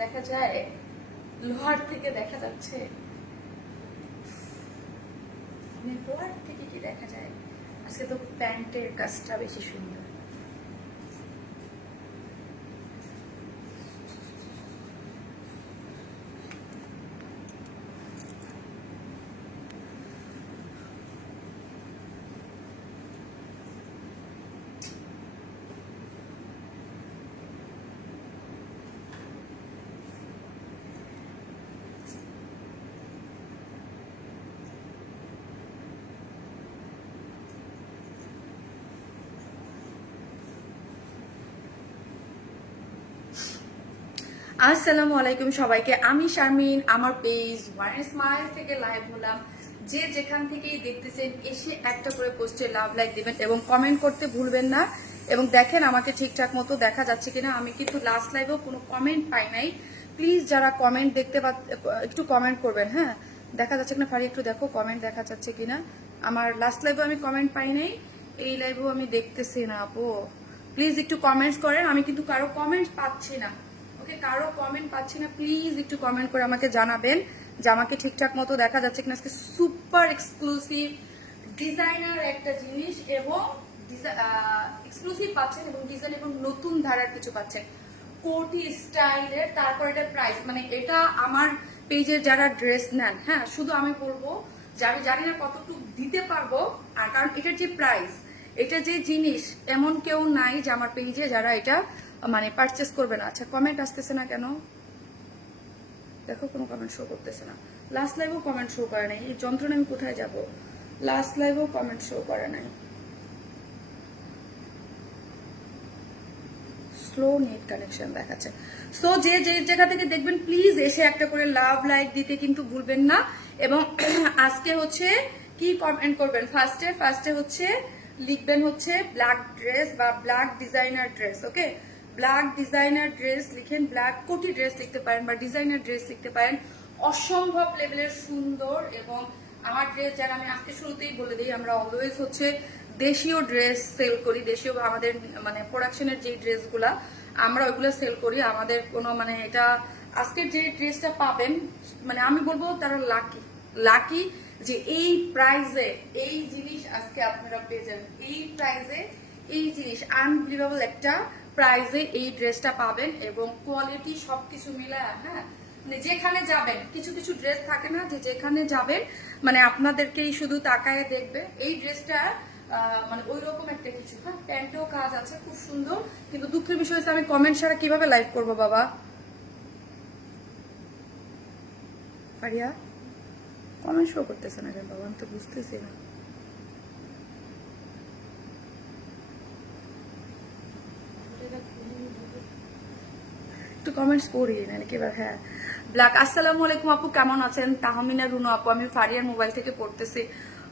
দেখা যায় লোহার থেকে দেখা যাচ্ছে, লোহার থেকে কি দেখা যায়? আজকে তো প্যান্টের কাজটা বেশি সুন্দর। আসসালামু আলাইকুম সবাইকে, আমি শারমিন। আমার পেজ ওয়ান স্মাইল থেকে লাইভ হলাম। যে যেখান থেকেই দেখতেছেন এসে একটা করে পোস্টে লাভ লাইক দিবেন এবং কমেন্ট করতে ভুলবেন না। এবং দেখেন আমাকে ঠিকঠাক মতো দেখা যাচ্ছে কিনা। আমি কিন্তু লাস্ট লাইভেও কোনো কমেন্ট পাই নাই। প্লিজ যারা কমেন্ট দেখতে একটু কমেন্ট করবেন। হ্যাঁ, দেখা যাচ্ছে কিনা ফারি, একটু দেখো কমেন্ট দেখা যাচ্ছে কিনা। আমার লাস্ট লাইভেও আমি কমেন্ট পাই নাই, এই লাইভেও আমি দেখতেছি না আপু। প্লিজ একটু কমেন্টস করেন, আমি কিন্তু কারো কমেন্ট পাচ্ছি না। কারো কমেন্ট পাচ্ছি না, প্লিজ একটু কমেন্ট করে আমাকে জানাবেন যে আমাকে ঠিকঠাক মতো দেখা যাচ্ছে কিনা। আজকে সুপার এক্সক্লুসিভ ডিজাইনার একটা জিনিস এবং এক্সক্লুসিভ পাচ্ছেন এবং ডিজাইন এবং নতুন ধারার কিছু পাচ্ছেন, কোটি স্টাইলের। তারপর এটা প্রাইস, মানে এটা আমার পেজের যারা ড্রেস নেন, হ্যাঁ শুধু আমি বলবো যে আমি জানি না কতটুকু দিতে পারবো, আর কারণ এটার যে প্রাইস, এটা যে জিনিস, এমন কেউ নাই যে আমার পেজে যারা এটা মানে পারচেস করবে না। আচ্ছা, কমেন্ট আসতেছে না কেন? দেখো কোনো কমেন্ট শো করতেছে না। লাস্ট লাইভেও কমেন্ট শো করে নাই, এই যন্ত্রণা আমি কোথায় যাব? লাস্ট লাইভেও কমেন্ট শো করে নাই, স্লো নেট কানেকশন দেখাচ্ছে। সো যে যে জায়গা থেকে দেখবেন প্লিজ এসে একটা করে লাভ লাইক দিতে কিন্তু ভুলবেন না। এবং আজকে হচ্ছে কি কমেন্ট করবেন, ফার্স্টে হচ্ছে লিখবেন হচ্ছে ব্ল্যাক ড্রেস বা ব্ল্যাক ডিজাইনার ড্রেস। ওকে, ব্ল্যাক ডিজাইনার ড্রেস লিখেন, ব্ল্যাক কোটি ড্রেস লিখতে পারেন বা ডিজাইনার ড্রেস লিখতে পারেন। অসম্ভব লেভেলের সুন্দর। এবং আমার ড্রেস যারা, আমি আজকে শুরুতেই বলে দিই, আমরা অলওয়েজ হচ্ছে দেশীয় ড্রেস সেল করি। দেশীয় আমাদের মানে প্রোডাকশনের যে ড্রেসগুলা আমরা ওইগুলো সেল করি। আমাদের কোনো মানে এটা আজকের যে ড্রেসটা পাবেন, মানে আমি বলবো তারা লাকি যে এই প্রাইসে এই জিনিস আজকে আপনারা পেয়ে যাবেন। এই প্রাইসে এই জিনিস আনবিলিভেবল একটা প্রাইসে এই ড্রেসটা পাবেন এবং কোয়ালিটি সবকিছু মিলায়। হ্যাঁ, মানে যেখানে যাবেন, কিছু কিছু ড্রেস থাকে না যে যেখানে যাবেন মানে আপনাদেরকেই শুধু তাকায় দেখবে। এই ড্রেসটা মানে ওই রকম একটা কিছু। হ্যাঁ, প্যান্টেও কাজ আছে খুব সুন্দর, কিন্তু দুঃখের বিষয় হচ্ছে আমি কমেন্ট ছাড়া কিভাবে লাইভ করবো বাবা। ফারিয়া কমেন্ট শো করতেছে না কেন বাবা, আমি তো বুঝতেছি না। একটু কমেন্টস করি নাকি এবার। হ্যাঁ, ব্ল্যাক। আসসালামু আলাইকুম আপু, কেমন আছেন? তাহমিনা রুনু আপু, আমি ফারিয়ার মোবাইল থেকে পড়তেছি।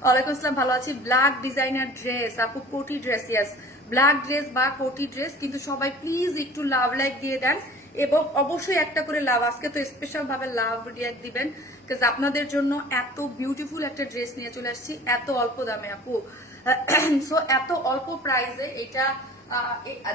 ওয়ালাইকুম আসসালাম, ভালো আছি। ব্ল্যাক ডিজাইনার ড্রেস আপু, কোটি ড্রেস। ইয়াস, ব্ল্যাক ড্রেস বা কোটি ড্রেস। কিন্তু সবাই প্লিজ একটু লাভ লাইক দিয়ে দেন এবং অবশ্যই একটা করে লাভ, আজকে তো স্পেশাল ভাবে লাভ রিয়াক্ট দিবেন, বিকজ আপনাদের জন্য এত বিউটিফুল একটা ড্রেস নিয়ে চলে আসছি এত অল্প দামে আপু। সো এত অল্প প্রাইসে এটা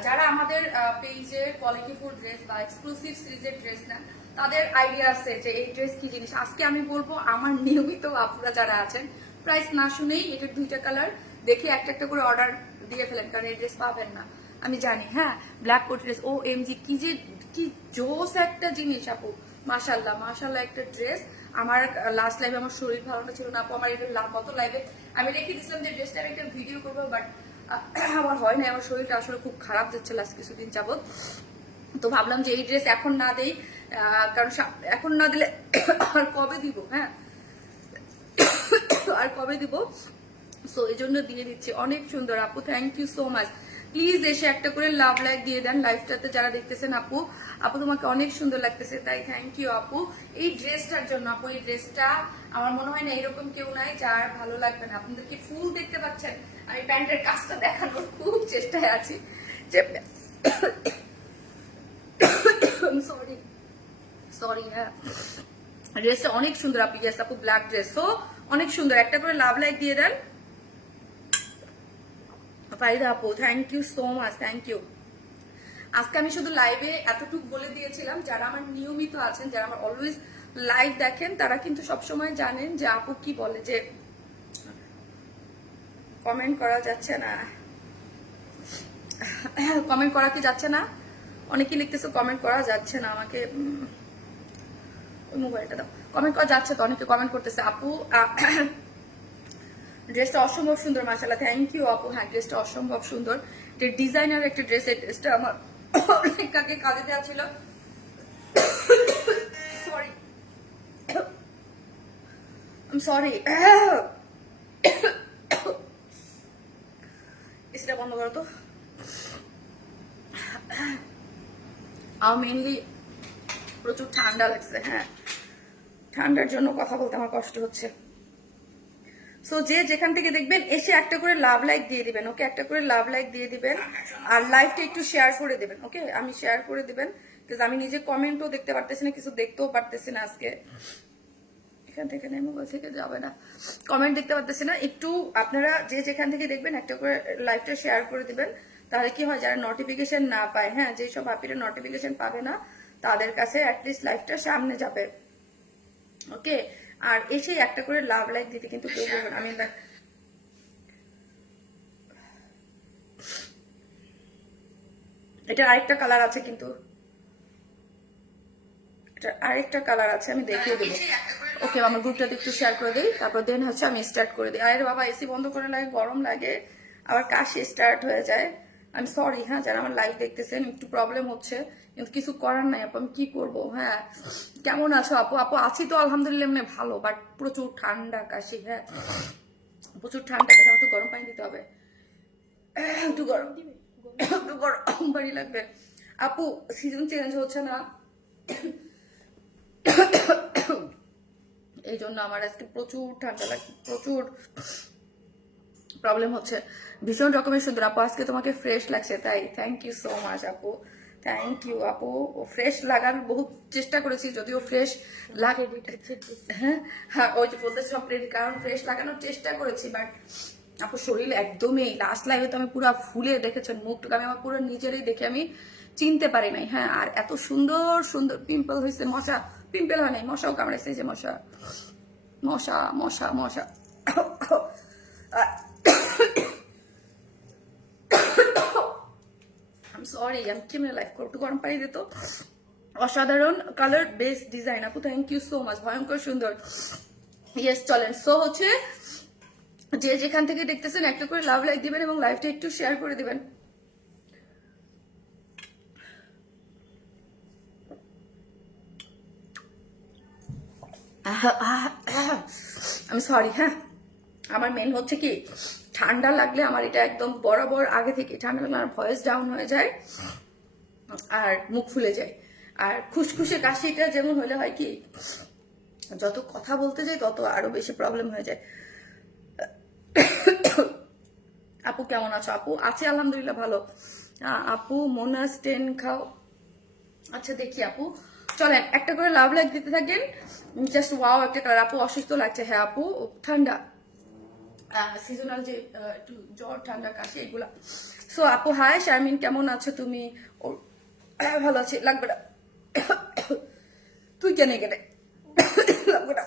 যারা আমাদের পেজে কোয়ালিটিফুল ড্রেস বা এক্সক্লুসিভ সিরিজের ড্রেস নেন তাদের আইডিয়া আছে যে এই ড্রেস কি জিনিস। আজকে আমি বলবো আমার নিয়মিত আপুরা যারা আছেন, প্রাইস না শুনেই এটার দুইটা কালার দেখে একটা একটা করে অর্ডার দিয়ে ফেলেন, কারণ এই ড্রেস পাবেন না আমি জানি। হ্যাঁ, ব্ল্যাক কোট ড্রেস, ও এমজি, কি যে কি জোস একটা জিনিস আপু। মাশাল্লাহ মাশাল্লাহ একটা ড্রেস। আমার লাস্ট লাইভে আমার শরীর ভালো ছিল না আপু, আমার এটা গত লাইভে আমি রেখে দিয়েছিলাম যে ড্রেসটার একটা ভিডিও করবো, বাট আমার হয় না। আমার শরীরটা আসলে খুব খারাপ যাচ্ছে লাস্ট কিছুদিন যাবত। তো ভাবলাম যে এই ড্রেস এখন না দেই, কারণ এখন না দিলে আর কবে দিব। হ্যাঁ, আর কবে দিব, সো এই জন্য দিয়ে দিচ্ছি। অনেক সুন্দর আপু, thank you so much. Please এসে একটা করে লাভ লাইক দিয়ে দেন লাইভটাতে যারা দেখতেছেন। আপু আপু তোমাকে অনেক সুন্দর লাগতেছে, তাই থ্যাংক ইউ আপু এই ড্রেসটার জন্য। আপু এই ড্রেসটা আমার মনে হয় না এরকম কেউ নাই যার ভালো লাগবে না। আপনাদেরকে ফুল দেখতে পাচ্ছেন, আমি প্যান্টের কাজটা দেখানোর খুব চেষ্টায় আছি যে সরি সরি। হ্যাঁ, ড্রেসটা অনেক সুন্দর আপু। ইয়েস আপু, ব্ল্যাক ড্রেস, তো অনেক সুন্দর। একটা করে লাভ লাইক দিয়ে দেন ফারিদা আপু, thank you so much, thank you. আজকে আমি শুধু লাইভে এতটুকু বলে দিয়েছিলাম, যারা আমার নিয়মিত আছেন, যারা আমার অলওয়েজ লাইভ দেখেন, তারা কিন্তু সবসময় জানেন যে আপু কি বলে যে কমেন্ট করা যাচ্ছে না, কমেন্ট করা কি যাচ্ছে না, অনেকেই লিখতেছে কমেন্ট করা যাচ্ছে না, আমাকে ওই মোবাইলটা দাও, কমেন্ট করা যাচ্ছে তো, অনেকে কমেন্ট করতেছে আপু ড্রেসটা অসম্ভব সুন্দর, মাশাআল্লাহ, থ্যাংক ইউ আপু। হ্যাঁ, ড্রেসটা অসম্ভব সুন্দর, যে ডিজাইনার একটা ড্রেস, এই ড্রেসটা আমার অনেক আগে কাজে দেওয়া ছিল, সরি সরি, এটা বন্ধ করো তো। আমার মেনলি প্রচুর ঠান্ডা লাগছে, হ্যাঁ, ঠান্ডার জন্য কথা বলতে আমার কষ্ট হচ্ছে। সো যে যেখান থেকে দেখবেন এসে একটা করে লাভ লাইক দিয়ে দিবেন, ওকে, একটা করে লাভ লাইক দিয়ে দিবেন, আর লাইভটা একটু শেয়ার করে দেবেন, ওকে, আমি শেয়ার করে দিবেন, বিকজ আমি নিজে কমেন্টও দেখতে পারতেছি না, কিছু দেখতেও পারতেছি না আজকে, এখান থেকে মোবাইল থেকে যাবে না, কমেন্ট দেখতে পারতেছি না। একটু আপনারা যে যেখান থেকে দেখবেন একটা করে লাইভটা শেয়ার করে দিবেন, তাহলে কি হয়, যারা নোটিফিকেশন না পায়, হ্যাঁ, যেসব আপিরা নোটিফিকেশন পাবে না, তাদের কাছে অ্যাটলিস্ট লাইভটা সামনে যাবে, ওকে। আর এসে একটা করে লাভ লাইক দিতে কিন্তু কেউ বলবেন, আমি এটা আরেকটা কালার আছে, কিন্তু এটা আরেকটা কালার আছে, আমি দেখিয়ে দেবো, ওকে। আমার গ্রুপটাতে একটু শেয়ার করে দিই, তারপর দেন হচ্ছে আমি স্টার্ট করে দিই। আরে বাবা, এসি বন্ধ করে লাগে, গরম লাগে, আবার কাশি স্টার্ট হয়ে যায়, আমি সরি, হ্যাঁ, যারা আমার লাইভ দেখতেছেন একটু প্রবলেম হচ্ছে, কিন্তু কিছু করার নাই আপু, আমি কি করবো। হ্যাঁ, কেমন আছো আপু? আপু আছি তো আলহামদুলিল্লাহ, এমনি ভালো, বাট প্রচুর ঠান্ডা কাশি, হ্যাঁ, প্রচুর ঠান্ডা কাশি, আমার একটু গরম পানি দিতে হবে, একটু গরম দিবে, একটু গরম পানি লাগবে। আপু সিজন চেঞ্জ হচ্ছে না, এই জন্য আমার আজকে প্রচুর ঠান্ডা লাগছে, প্রচুর প্রবলেম হচ্ছে, ভীষণ রকমের সুন্দর আপু, আজকে তোমাকে ফ্রেশ লাগছে, তাই থ্যাংক ইউ সো মাচ আপু, থ্যাংক ইউ আপু। ফ্রেশ লাগার বহুত চেষ্টা করেছি, যদিও ফ্রেশ লাগে, হ্যাঁ হ্যাঁ, ওই যে বলতে সব রেডি, কারণ ফ্রেশ লাগানোর চেষ্টা করেছি, বাট আপু শরীর একদমই, লাস্ট লাইভে তো আমি পুরো ফুলে দেখেছেন মুখটুকু, আমি আমার পুরো নিজেরই দেখে আমি চিনতে পারি নাই, হ্যাঁ, আর এত সুন্দর সুন্দর পিম্পল হয়েছে, মশা, পিম্পল হয় নাই, মশাও কামড়াইছে, যে মশা মশা মশা মশা, সরি, আমি কেমনে লাইভ করবো, একটু গরম পানি দিত। অসাধারণ কালার, বেস্ট ডিজাইন আপু, থ্যাংক ইউ সো মাচ, ভয়ঙ্কর সুন্দর। ইয়েস, চলেন। সো হচ্ছে যে যেখান থেকে দেখতেছেন একটা করে লাভ লাইক দিবেন এবং লাইভটা একটু শেয়ার করে দিবেন। আমি সরি, হ্যাঁ, আমার মেন হচ্ছে কি, ঠান্ডা লাগলে আমার এটা একদম বরাবর আগে থেকে ঠান্ডা লাগলে আমার ভয়েস ডাউন হয়ে যায় আর মুখ ফুলে যায়, আর খুশখুশে কাশিটা যেমন হলে হয় কি, যত কথা বলতে যাই তত আরো বেশি প্রবলেম হয়ে যায়। আপু কেমন আছো? আপু আছে আলহামদুলিল্লাহ ভালো। আপু মোনাস 10 খাও, আচ্ছা দেখি আপু, চলেন একটা করে লাভ লাইক দিতে থাকেন, জাস্ট ওয়াও একটা কালার। আপু অসুস্থ লাগছে, হ্যাঁ আপু, ঠান্ডা সিজনাল যে একটু জ্বর ঠান্ডা কাশি এগুলা। সো আপু হাই শারমিন, কেমন আছো তুমি? ভালো আছি, লাগবে না, তুই কেন কেটে লাগবে না,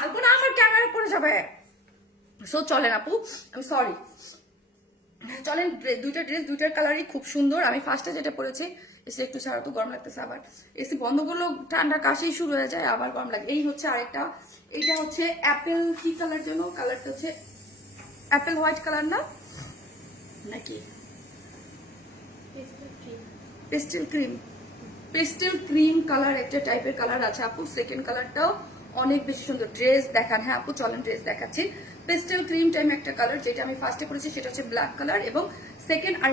লাগবে না, আমার ক্যামেরা পড়ে যাবে। সো চলেন আপু, আমি সরি, চলেন, দুইটা ড্রেস দুইটার কালারই খুব সুন্দর। আমি ফার্স্টে যেটা পরেছি, এসে একটু ছাড়া তো গরম লাগতেছে, আবার এসি বন্ধ করলেও ঠান্ডা কাশি শুরু হয়ে যায়, আবার গরম লাগে। এই হচ্ছে আরেকটা, এইটা হচ্ছে অ্যাপেল কি কালার যেন, কালারটা হচ্ছে অ্যাপেল হোয়াইট কালার না নাকি pastel cream, pastel cream colour একটা টাইপের কালার আছে আপু। সেকেন্ড কালারটাও অনেক বেশি সুন্দর, ড্রেস দেখান। হ্যাঁ আপু চলেন ড্রেস দেখাচ্ছি। পেস্টেল ক্রিম টাইম একটা কালার, যেটা আমি ফার্স্টে করেছি সেটা হচ্ছে ব্ল্যাক কালার, এবং সেকেন্ড আর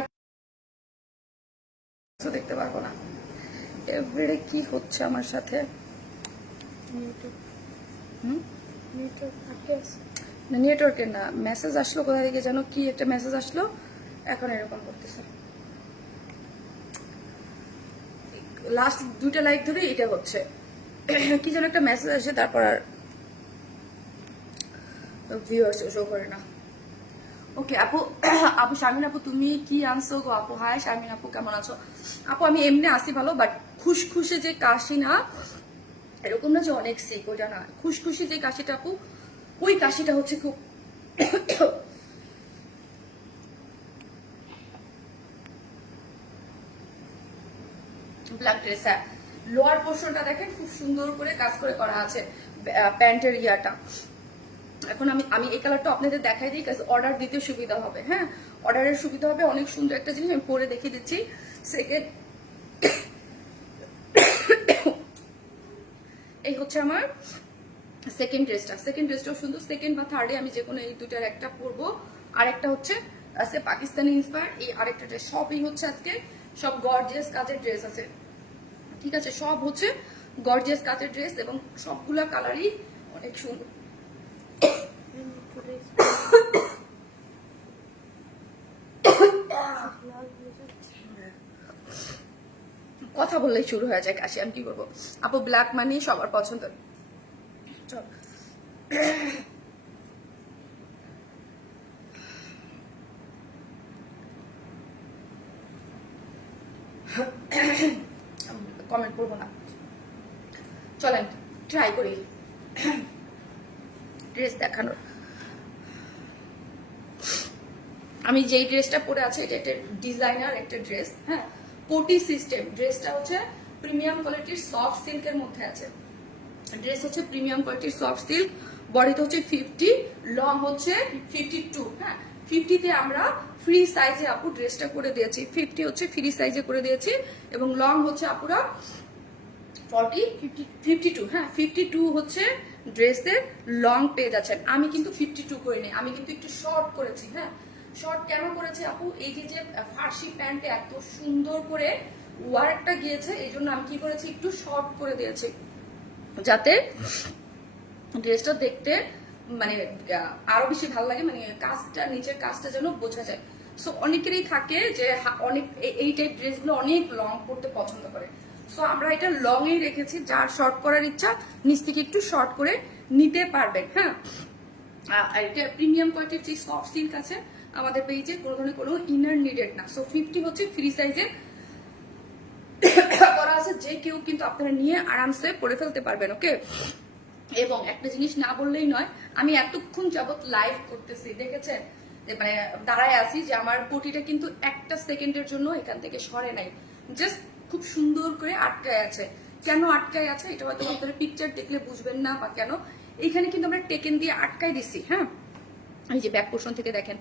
দেখতে পারবো না। এবারে কি হচ্ছে আমার সাথে, নেটওয়ার্কের না, মেসেজ আসলো কোথা থেকে যেন, কি একটা মেসেজ আসলো, এখন এরকম করতেছে। লাস্ট দুইটা লাইক ধরে এটা হচ্ছে, কি যেন একটা মেসেজ আসে, তারপর আর ভিউয়ার্স শো করে না। ওকে আপু, আপু শারমিন আপু তুমি কি আনছো গো আপু? হাই শারমিন আপু, কেমন আছো আপু? আমি এমনি আসি ভালো, বাট খুশখুশে যে কাশি না, এরকম না যে অনেক সিক, ওটা না। খুশখুশি যে কাশিটা আপু, ওই কাশিটা হচ্ছে খুব ব্ল্যাক ড্রেস। হ্যাঁ, লোয়ার পোর্শনটা দেখেন খুব সুন্দর করে কাজ করে করা আছে প্যান্টের ইয়াটা। এখন আমি আমি এই কালারটা আপনাদের দেখাই দিই, কাজ অর্ডার দিতে সুবিধা হবে। হ্যাঁ, অর্ডারের সুবিধা হবে। অনেক সুন্দর একটা জিনিস আমি পরে দেখিয়ে দিচ্ছি। সেকেন্ড, এই হচ্ছে আমার সেকেন্ড ড্রেসটা। সেকেন্ড ড্রেসটাও সুন্দর। সেকেন্ড বা থার্ডে আমি যে কোনো এই দুটার একটা পরবো। আরেকটা হচ্ছে আছে পাকিস্তানি ইন্সপায়ার, এই আরেকটা ড্রেস। সবই হচ্ছে আজকে সব গর্জিয়াস কাজের ড্রেস আছে, ঠিক আছে? সব হচ্ছে গর্জিয়াস কাজের ড্রেস এবং সবগুলা কালারই অনেক সুন্দর। কথা বললেই শুরু হয়ে যায় কাশি, আমি কি করবো আপু? ব্ল্যাক মানি সবার পছন্দ। চল কমেন্ট করবো না, চলেন ট্রাই করি ড্রেস দেখানোর। আমি যেই ড্রেসটা পরে আছি এটা একটা ডিজাইনার একটা ড্রেস। হ্যাঁ, কোটি সিস্টেম। ড্রেসটা হচ্ছে প্রিমিয়াম কোয়ালিটির সফট সিল্কের মধ্যে আছে। ড্রেস হচ্ছে প্রিমিয়াম কোয়ালিটির সফট সিল্ক। বডিতে হচ্ছে 50, লং হচ্ছে 52। হ্যাঁ, 50-তে আমরা ফ্রি সাইজে আপু ড্রেসটা করে দিয়েছি। 50 হচ্ছে ফ্রি সাইজে করে দিয়েছি এবং লং হচ্ছে আপুরা 52। হ্যাঁ, 52 হচ্ছে ড্রেসের লং পেয়ে যাচ্ছেন। আমি কিন্তু 52 করিনি, আমি কিন্তু একটু শর্ট করেছি। হ্যাঁ, শর্ট কেন করেছি আপু? এই যে যে ফার্সি প্যান্টে এত সুন্দর করে ওয়ার্কটা গিয়েছে, এই জন্য আমি কি করেছি, একটু শর্ট করে দিয়েছি, যাতে ড্রেসটা দেখতে মানে আরো বেশি ভালো লাগে, মানে কাজটা, নিচের কাজটা যেন বোঝা যায়। সো অনেকেরই থাকে যে অনেক এই টাইপ ড্রেসগুলো অনেক লং পরতে পছন্দ করে। সো আমরা এটা লং এই রেখেছি, যার শর্ট করার ইচ্ছা নিচ থেকে একটু শর্ট করে নিতে পারবেন। হ্যাঁ, আর এটা প্রিমিয়াম কোয়ালিটির যে সফট সিল্ক আছে আমাদের পেজে, কোনো ধরনের কোনো ইনার নিডেড না। সো 50 হচ্ছে ফ্রি সাইজে করা আছে, যে কেউ কিন্তু আপনারা নিয়ে আরামসে পরে ফেলতে পারবেন। ওকে, এবং একটা জিনিস না বললেই নয়, আমি এতক্ষণ যাবত লাইভ করতেছি, দেখেছেন মানে দাঁড়ায় আছি যে আমার কোটিটা কিন্তু একটা সেকেন্ডের জন্য এখান থেকে সরে নাই, জাস্ট খুব সুন্দর করে আটকায় আছে। কেন আটকায় আছে এটা হয়তো আপনারা পিকচার দেখলে বুঝবেন না বা কেন। এইখানে কিন্তু আমরা টেকেন দিয়ে আটকায় দিছি। হ্যাঁ, এই যে ব্যাক পোর্শন থেকে দেখেন,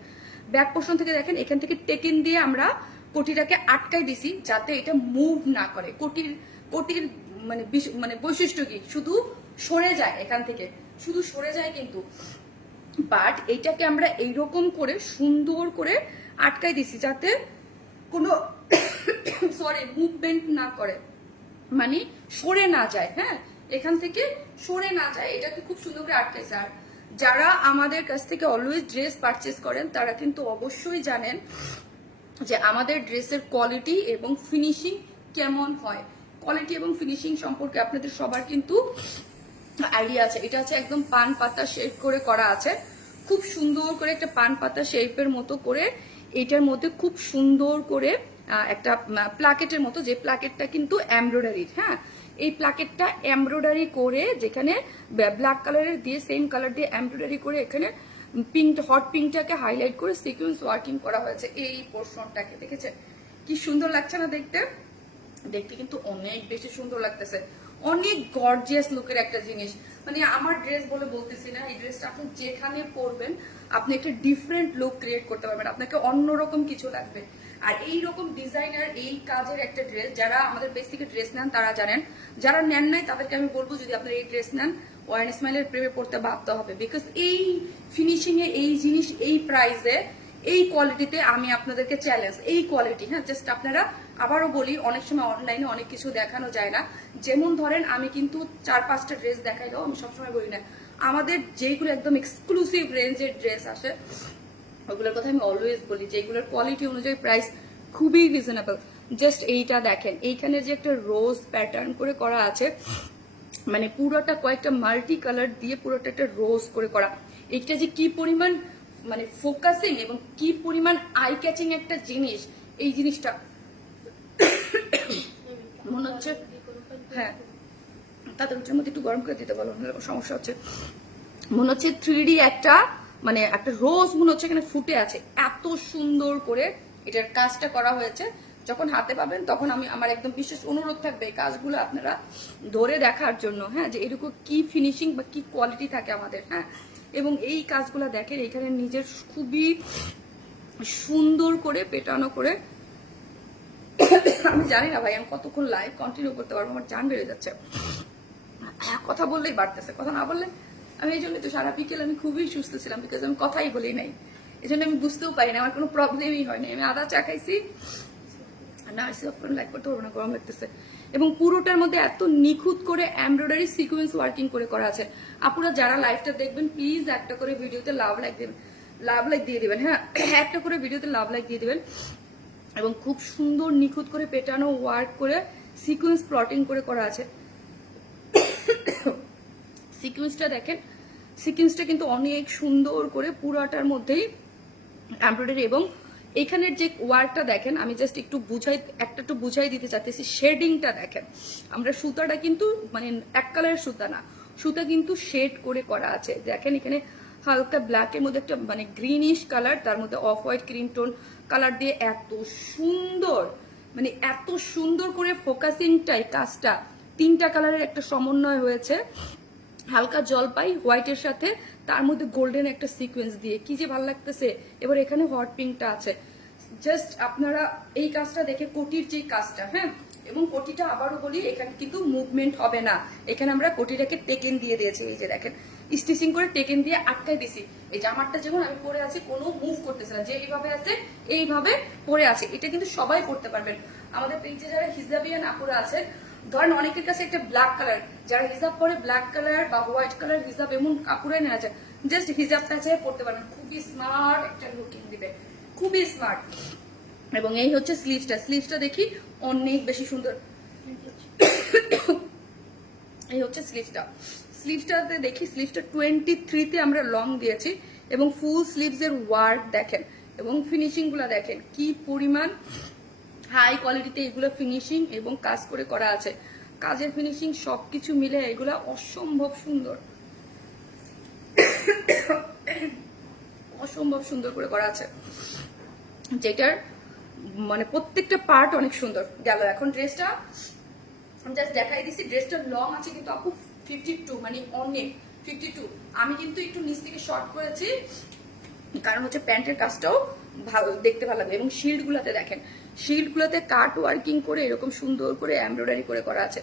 ব্যাক পোর্শন থেকে দেখেন, এখান থেকে টেকেন দিয়ে আমরা কোটিটাকে আটকায় দিছি যাতে এটা মুভ না করে। কোটির মানে মানে বৈশিষ্ট্য কি, শুধু সরে যায়, এখান থেকে শুধু সরে যায় কিন্তু। বাট এইটাকে আমরা এইরকম করে সুন্দর করে আটকাই দিছি যাতে কোনো সরি মুভমেন্ট না করে, মানে সরে না যায়। হ্যাঁ, এখান থেকে সরে না যায়, এটাকে খুব সুন্দর করে আটকাইছে। আর যারা আমাদের কাছ থেকে অলওয়েজ ড্রেস পারচেস করেন তারা কিন্তু অবশ্যই জানেন যে আমাদের ড্রেসের কোয়ালিটি এবং ফিনিশিং কেমন হয়। কোয়ালিটি এবং ফিনিশিং সম্পর্কে আপনাদের সবার কিন্তু আইডিয়া আছে। এটা হচ্ছে একদম পান পাতা শেপ করে করা আছে, খুব সুন্দর করে একটা পান পাতা শেপের মতো করে এটার মধ্যে খুব সুন্দর করে একটা প্লাকেটের মতো, যে প্লাকেটটা কিন্তু এমব্রয়ডারি। হ্যাঁ, এই প্লাকেটটা এমব্রয়ডারি করে, যেখানে ব্ল্যাক কালারের দিয়ে সেম কালার দিয়ে এমব্রয়ডারি করে এখানে পিঙ্ক, হট পিঙ্কটাকে হাইলাইট করে সিকোয়েন্স ওয়ার্কিং করা হয়েছে এই পোর্শনটাকে। দেখেছেন কি সুন্দর লাগছে না দেখতে? দেখতে কিন্তু অনেক বেশি সুন্দর লাগতেছে, অনেক গর্জিয়াস লুকের একটা জিনিস। মানে আমার ড্রেস বলে বলতেছি না, এই ড্রেসটা আপনি যেখানে পরবেন আপনি একটা ডিফারেন্ট লুক ক্রিয়েট করতে পারবেন, আপনাকে অন্যরকম কিছু লাগবে। আর এই রকম ডিজাইনার এই কাজের একটা ড্রেস যারা আমাদের বেস থেকে ড্রেস নেন তারা জানেন, যারা নেন নাই তাদেরকে আমি বলবো যদি আপনারা এই ড্রেস নেন ওয়ারেন স্মাইলের প্রেমে পড়তে বাধ্য হবে। বিকজ এই ফিনিশিং এ এই জিনিস এই প্রাইসে এই কোয়ালিটিতে আমি আপনাদেরকে চ্যালেঞ্জ, এই কোয়ালিটি। হ্যাঁ, জাস্ট আপনারা, আবারও বলি, অনেক সময় অনলাইনে অনেক কিছু দেখানো যায় না। যেমন ধরেন আমি কিন্তু 4-5টা ড্রেস দেখাই দাও, আমি সবসময় বলি না, আমাদের যেগুলো একদম এক্সক্লুসিভ রেঞ্জের ড্রেস আসে ওগুলোর কথা আমি অলওয়েজ বলি, যেগুলোর কোয়ালিটি অনুযায়ী প্রাইস খুবই রিজনেবল। জাস্ট এইটা দেখেন, এইখানে যে একটা রোজ প্যাটার্ন করে করা আছে, মানে পুরোটা কয়েকটা মাল্টি কালার দিয়ে পুরোটা একটা রোজ করে করা, এটা যে কি পরিমাণ মানে ফোকাসিং এবং কি পরিমাণ আই ক্যাচিং একটা জিনিস, এই জিনিসটা মনে হচ্ছে। হ্যাঁ, তাদের ওটার মধ্যে একটু গরম করে দিতে বলো, সমস্যা হচ্ছে। মনে হচ্ছে 3D একটা মানে একটা রোজ মনে হচ্ছে এখানে ফুটে আছে, এত সুন্দর করে এটার কাজটা করা হয়েছে। যখন হাতে পাবেন তখন আমি আমার একদম বিশেষ অনুরোধ থাকবে এই কাজগুলো আপনারা ধরে দেখার জন্য, হ্যাঁ, যে এরকম কি ফিনিশিং বা কি কোয়ালিটি থাকে আমাদের। হ্যাঁ, এবং এই কাজগুলো দেখেন এখানে নিজের খুবই সুন্দর করে পেটানো করে। আমি জানি না ভাই আমি কতক্ষণ লাইভ কন্টিনিউ করতে পারবো, আমার জান বেড়ে যাচ্ছে। কথা বললেই বাড়তেছে, কথা না বললে আমি এই জন্য তো সারা বিকেল আমি খুবই সুস্থ ছিলাম, বিকজ আমি কথাই বলি নাই, এই জন্য আমি বুঝতেও পারি না, আমার কোনো প্রবলেমই হয় না। আমি আদা চা খাইছি না, লাইক করতে পারবো না, গরম লাগতেছে। এবং পুরোটার মধ্যে এত নিখুঁত করে এমব্রয়ডারি সিকোয়েন্স ওয়ার্কিং করে করা আছে। আপনারা যারা লাইভটা দেখবেন প্লিজ একটা করে ভিডিওতে লাভ লাইক দেবেন, লাভ লাইক দিয়ে দিবেন। হ্যাঁ, একটা করে ভিডিওতে লাভ লাইক দিয়ে দিবেন। এবং খুব সুন্দর নিখুঁত করে পেটানো ওয়ার্ক করে সিকোয়েন্স প্লটিং করে করা আছে। সিকোয়েন্সটা দেখেন, সিকোয়েন্সটা কিন্তু অনেক সুন্দর করে পুরাটার মধ্যেই এমব্রয়ডারি। এবং এখানের যে ওয়ার্কটা দেখেন, আমি জাস্ট একটু বুঝাই দিতে চাইতেছি। শেডিংটা দেখেন, আমরা সুতাটা কিন্তু মানে এক কালারের সুতা না, সুতা কিন্তু শেড করে করা আছে। দেখেন এখানে হালকা ব্ল্যাকের মধ্যে একটা মানে গ্রিনিশ কালার, তার মধ্যে off white cream tone colour দিয়ে এত সুন্দর মানে এত সুন্দর করে ফোকাসিংটাই কাজটা 3টা কালারের একটা সমন্বয় হয়েছে। হালকা জলপাই হোয়াইটের সাথে তার মধ্যে গোল্ডেন একটা সিকোয়েন্স দিয়ে কি যে ভালো লাগতেছে। এবার এখানে হট পিঙ্কটা আছে। জাস্ট আপনারা এই কাজটা দেখে কোটির যে কাজটা, হ্যাঁ, এবং কোটিটা আবারও বলি এখানে কিন্তু মুভমেন্ট হবে না, এখানে আমরা কোটিটাকে টেকেন দিয়ে দিয়েছি। এই যে দেখেন স্টিচিং করে টেকেন দিয়ে আটকাই দিছি। এই জামারটা যেমন আমি পরে আছি কোনো মুভ করতেছে না, যে এইভাবে আছে এইভাবে পরে আছে। এটা কিন্তু সবাই পড়তে পারবেন। আমাদের পেজে যারা হিজাবিয়ান আপুরা আছে, ধরেন অনেকের কাছে একটা ব্ল্যাক কালার, যারা হিজাব পরে ব্ল্যাক কালার বা হোয়াইট কালার হিজাব এমন কাপড়ে নেওয়া যায়, জাস্ট হিজাবটা চাই পড়তে পারবেন, খুবই স্মার্ট একটা লুকিং দিবে, খুবই স্মার্ট। এবং এই হচ্ছে স্লিভসটা, স্লিভসটা দেখি অনেক বেশি সুন্দর। এই হচ্ছে স্লিভসটা, স্লিভসটাতে দেখি স্লিভসটা 23-তে আমরা লং দিয়েছি। এবং ফুল স্লিভস এর ওয়ার্ক দেখেন এবং ফিনিশিং গুলা দেখেন কি পরিমাণ হাই কোয়ালিটিতে এগুলো ফিনিশিং এবং কাজ করে করা আছে। কাজের ফিনিশিং সবকিছু মিলে এগুলা অসম্ভব সুন্দর, অসম্ভব সুন্দর করে করা আছে, যেটার মানে প্রত্যেকটা পার্ট অনেক সুন্দর। গেল এখন ড্রেসটা জাস্ট দেখাই দিচ্ছি। ড্রেসটা লং আছে কিন্তু আপু 52, মানে অনেক 52। আমি কিন্তু একটু নিচ থেকে শর্ট করেছি, কারণ হচ্ছে প্যান্টের কাজটাও ভালো দেখতে ভালো লাগবে। এবং শিল্ড গুলাতে দেখেন, শিল্ড গুলাতে কাট ওয়ার্কিং করে এরকম সুন্দর করে এমব্রয়ডারি করে করা আছে।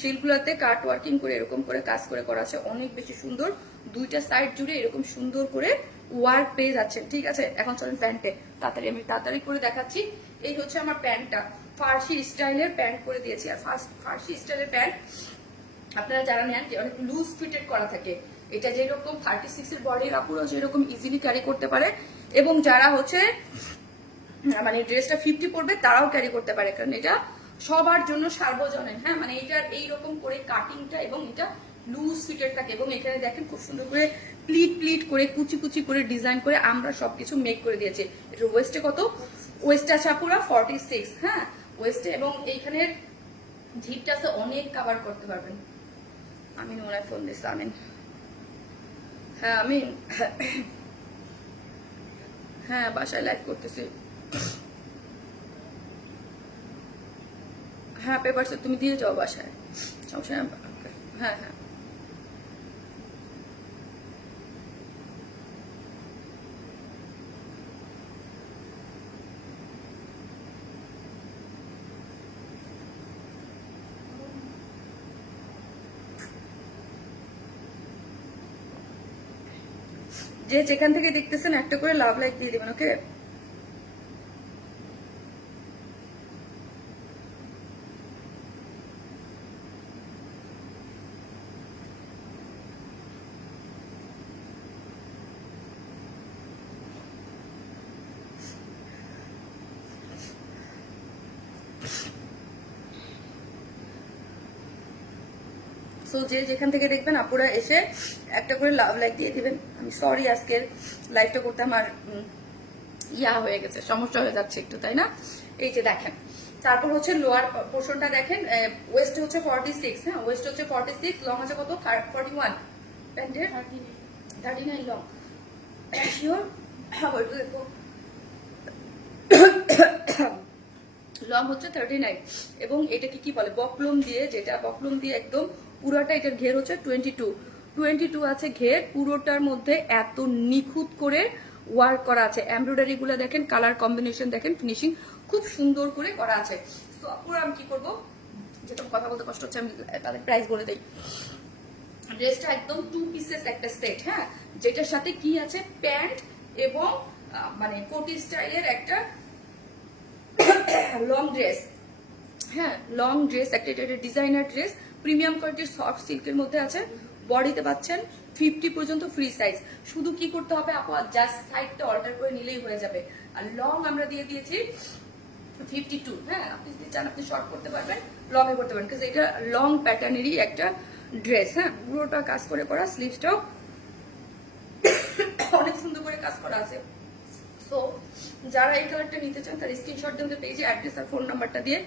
শিল্ড গুলাতে কাট ওয়ার্কিং করে এরকম করে কাজ করে করা আছে, অনেক বেশি সুন্দর। দুইটা সাইড জুড়ে এরকম সুন্দর করে ওয়ার্ক পেয়ে যাচ্ছে। ঠিক আছে, এখন চলেন প্যান্টে, আমি তাড়াতাড়ি করে দেখাচ্ছি। এই হচ্ছে আমার প্যান্টটা, ফার্সি স্টাইলের প্যান্ট করে দিয়েছি। আর ফার্সি স্টাইলের প্যান্ট আপনারা যারা নেন যে অনেক লুজ ফিটেড করা থাকে, এটা যেরকম 36 এর বডির আপুরা যেরকম ইজিলি ক্যারি করতে পারে, এবং যারা হচ্ছে মানে ড্রেসটা 50 পড়বে তারাও ক্যারি করতে পারে, কারণ এটা সবার জন্য সার্বজনীন। হ্যাঁ, মানে এটার এইরকম করে কাটিংটা এবং এটা লুজ ফিটেড থাকে। এবং এখানে দেখেন খুব সুন্দর করে প্লিট করে কুচি কুচি করে ডিজাইন করে আমরা সবকিছু মেক করে দিয়েছি। এটা ওয়েস্টে কত, ওয়েস্ট আছে আপুরা 46, হ্যাঁ ওয়েস্টে। এবং এইখানের জিপটা আছে অনেক কভার করতে পারবেন। আমি ওনার ফোন দিচ্ছি, আমিন। হ্যাঁ আমিন, হ্যাঁ বাসায় লাইভ করতেছি। হ্যাঁ পেপারস তুমি দিয়ে যাও বাসায়, সমস্যা নেই। হ্যাঁ হ্যাঁ, যে যেখান থেকে দেখতেছেন একটা করে লাভ লাইক দিয়ে দিবেন, ওকে। সো যে যেখান থেকে দেখবেন আপুরা এসে একটা করে লাভ লাইক দিয়ে দিবেন। আমি সরি আজকের লাইভটা করতে আমার ইয়া হয়ে গেছে, সমস্যা হয়ে যাচ্ছে একটু, তাই না? এই যে দেখেন, তারপর হচ্ছে লোয়ার পোর্শনটা দেখেন, ওয়েস্ট হচ্ছে 46, হ্যাঁ ওয়েস্ট হচ্ছে 46, লং আছে কত 41, প্যান্টের 39 লং, শিওর? দেখো লং হচ্ছে 39 এবং এটাকে কি বলে বকলম দিয়ে, যেটা বকলম দিয়ে একদম পুরোটা, এটার ঘের হচ্ছে 22 আছে ঘের, পুরোটার মধ্যে এত নিখুঁত করে ওয়ার্ক করা আছে, এমব্রয়ডারি গুলো দেখেন, কালার কম্বিনেশন দেখেন, ফিনিশিং খুব সুন্দর করে করা আছে। তো পুরো আমি কি করবো, যেটা কথা বলতে কষ্ট হচ্ছে আমি তাদের প্রাইস বলে দিই। ড্রেসটা একদম 2 পিসেস একটা সেট, হ্যাঁ, যেটার সাথে কি আছে প্যান্ট এবং মানে কোটি স্টাইলের একটা লং ড্রেস, হ্যাঁ লং ড্রেস একটা, এটা ডিজাইনার ড্রেস, প্রিমিয়াম কোয়ালিটির সফট সিল্কের মধ্যে আছে, বডিতে পাচ্ছেন 50 পর্যন্ত ফ্রি সাইজ। শুধু কি করতে হবে আপু, জাস্ট সাইডটা অল্টার করে নিলেই হয়ে যাবে। আর লং আমরা দিয়ে দিয়েছি 52, হ্যাঁ আপনি যদি চান আপনি শর্ট করতে পারবেন, লং এ করতে পারবেন, কারণ এটা লং প্যাটার্নেরই একটা ড্রেস, হ্যাঁ পুরোটা কাজ করে করা, স্লিভসটাও অনেক সুন্দর করে কাজ করা আছে। সো যারা এই কালারটা নিতে চান তার স্ক্রিনশট দিয়ে পেজে অ্যাড্রেস আর ফোন নাম্বারটা দিয়ে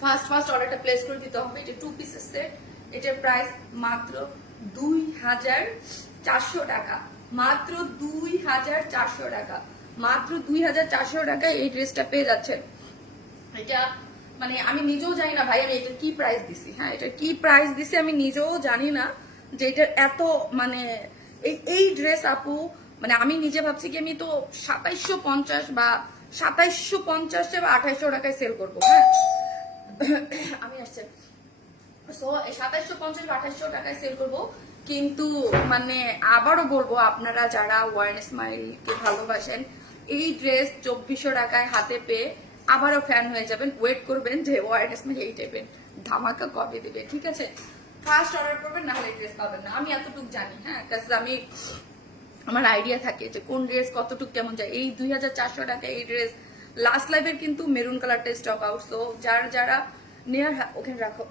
ফার্স্ট অর্ডারটা প্লেস করে দিতে হবে। এটা 2 পিসের সেট, এটার প্রাইস মাত্র 2400 টাকা, মাত্র 2400 টাকা, মাত্র 2400 টাকা এই ড্রেসটা পেয়ে যাচ্ছেন। এটা মানে আমি নিজেও জানি না ভাই আমি এটা কি প্রাইস দিছি, হ্যাঁ এটা কি প্রাইস দিছি আমি নিজেও জানি না যে এটার এত মানে এই ড্রেস আপু, মানে আমি নিজে ভাবছি কি আমি তো 2750 বা 2750 বা 2800 টাকায় সেল করবো, হ্যাঁ আমি আসছে সো 2750 বা 2800 টাকায় সেল করবো। কিন্তু মানে আবারও বলবো, আপনারা যারা ওয়ার্ন স্মাইলকে ভালোবাসেন, এই ড্রেস 2400 টাকায় হাতে পেয়ে আবারও ফ্যান হয়ে যাবেন, ওয়েট করবেন যে ওয়ার্ন স্মাইল এই টাইপের ধামাকা কবে দেবে, ঠিক আছে? ফার্স্ট অর্ডার করবেন, না হলে ড্রেস পাবেন না, আমি এতটুকু জানি, হ্যাঁ কারণ আমি আমার আইডিয়া থাকে যে কোন ড্রেস কতটুকু কেমন যায়। এই 2400 টাকা এই ড্রেস লাস্ট লাইভের কিন্তু মেরুন কালারটা স্টক আউট, তো যারা নেয়ার ওখানে রাখো,